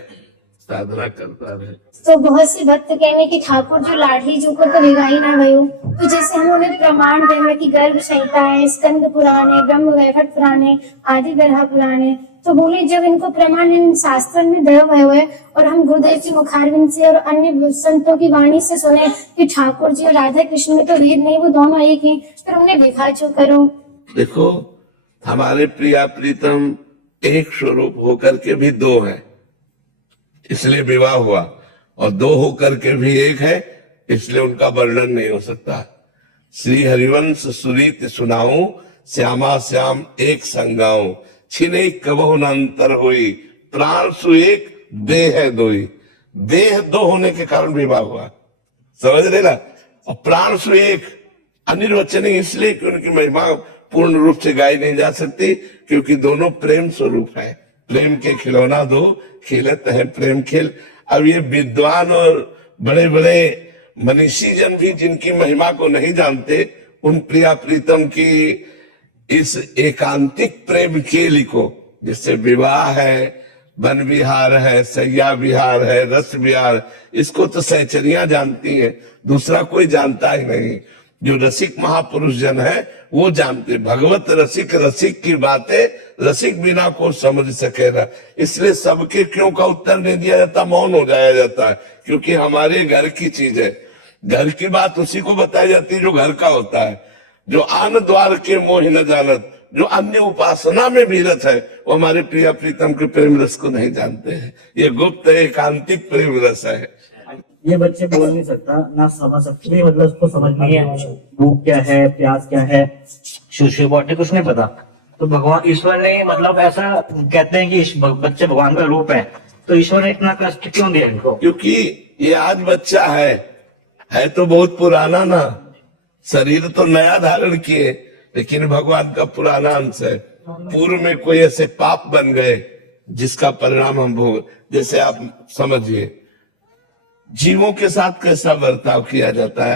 साधना करता रहे। तो बहुत से भक्त कहने कि ठाकुर जो लाडली जो को तो लेगा ही ना भयो। तो जैसे हम उन्हें प्रमाण देवे कि गर्भ संहिता है, स्कंद पुराण है, ब्रह्म वैवर्त पुराण है, आदि ग्रह पुराण है, तो बोले जब इनको प्रमाण इन शास्त्र में दिया हुआ है और हम गुरुदेव जी मुखारविंद से और अन्य संतों की वाणी से सुने कि ठाकुर जी और राधा कृष्ण में तो भेद नहीं, वो दोनों एक ही, फिर हमने देखा जो करो। देखो, हमारे प्रिया प्रीतम एक स्वरूप होकर के भी 2 है, इसलिए विवाह हुआ, और 2 होकर के भी 1 है, इसलिए उनका वर्णन नहीं हो सकता। श्री हरिवंश सुरीत सुनाऊं, श्यामा श्याम एक संगाऊं, छिने कबहु न अंतर होई, प्राण सु एक देह है दोई। देह 2 होने के कारण विवाह हुआ, समझ रहे ना। और प्राण सु एक अनिर्वचनीय इसलिए कि उनकी महिमा पूर्ण रूप से गाई नहीं जा सकती, क्योंकि दोनों प्रेम स्वरूप है। प्रेम के खिलौना 2 खेलत है प्रेम खेल। अब ये विद्वान और बड़े बड़े मनीषी जन भी जिनकी महिमा को नहीं जानते, उन प्रिया प्रीतम की इस एकांतिक प्रेम खेल को, जिससे विवाह है, वन विहार है, सैया विहार है, रस विहार, इसको तो सहचरियां जानती हैं, दूसरा कोई जानता ही नहीं। जो रसिक महापुरुष जन है वो जानते। भगवत रसिक रसिक की बातें रसिक बिना को समझ सके ना। इसलिए सबके क्यों का उत्तर नहीं दिया जाता, मौन हो जाया जाता है, क्योंकि हमारे घर की चीज है। घर की बात उसी को बताई जाती है जो घर का होता है। जो आन द्वार के मोह न जानत, जो अन्य उपासना में भी रत है, वो हमारे प्रिया प्रीतम के प्रेम रस को नहीं जानते हैं। ये गुप्त एकांतिक प्रेम रस है। ये बच्चे बोल नहीं सकता, ना समझ सकते, मतलब उसको समझ नहीं है भूख क्या है, प्यास क्या है, शिशु बॉटी कुछ नहीं पता। तो भगवान ईश्वर ने, मतलब ऐसा कहते हैं कि बच्चे भगवान का रूप है, तो ईश्वर ने इतना कष्ट क्यों दिया इनको? क्योंकि ये आज बच्चा है तो बहुत पुराना ना, शरीर तो नया धारण किए, लेकिन भगवान का पुराना अंश है। पूर्व में कोई ऐसे पाप बन गए जिसका परिणाम हम भोग। जैसे आप समझिए जीवों के साथ कैसा बर्ताव किया जाता है।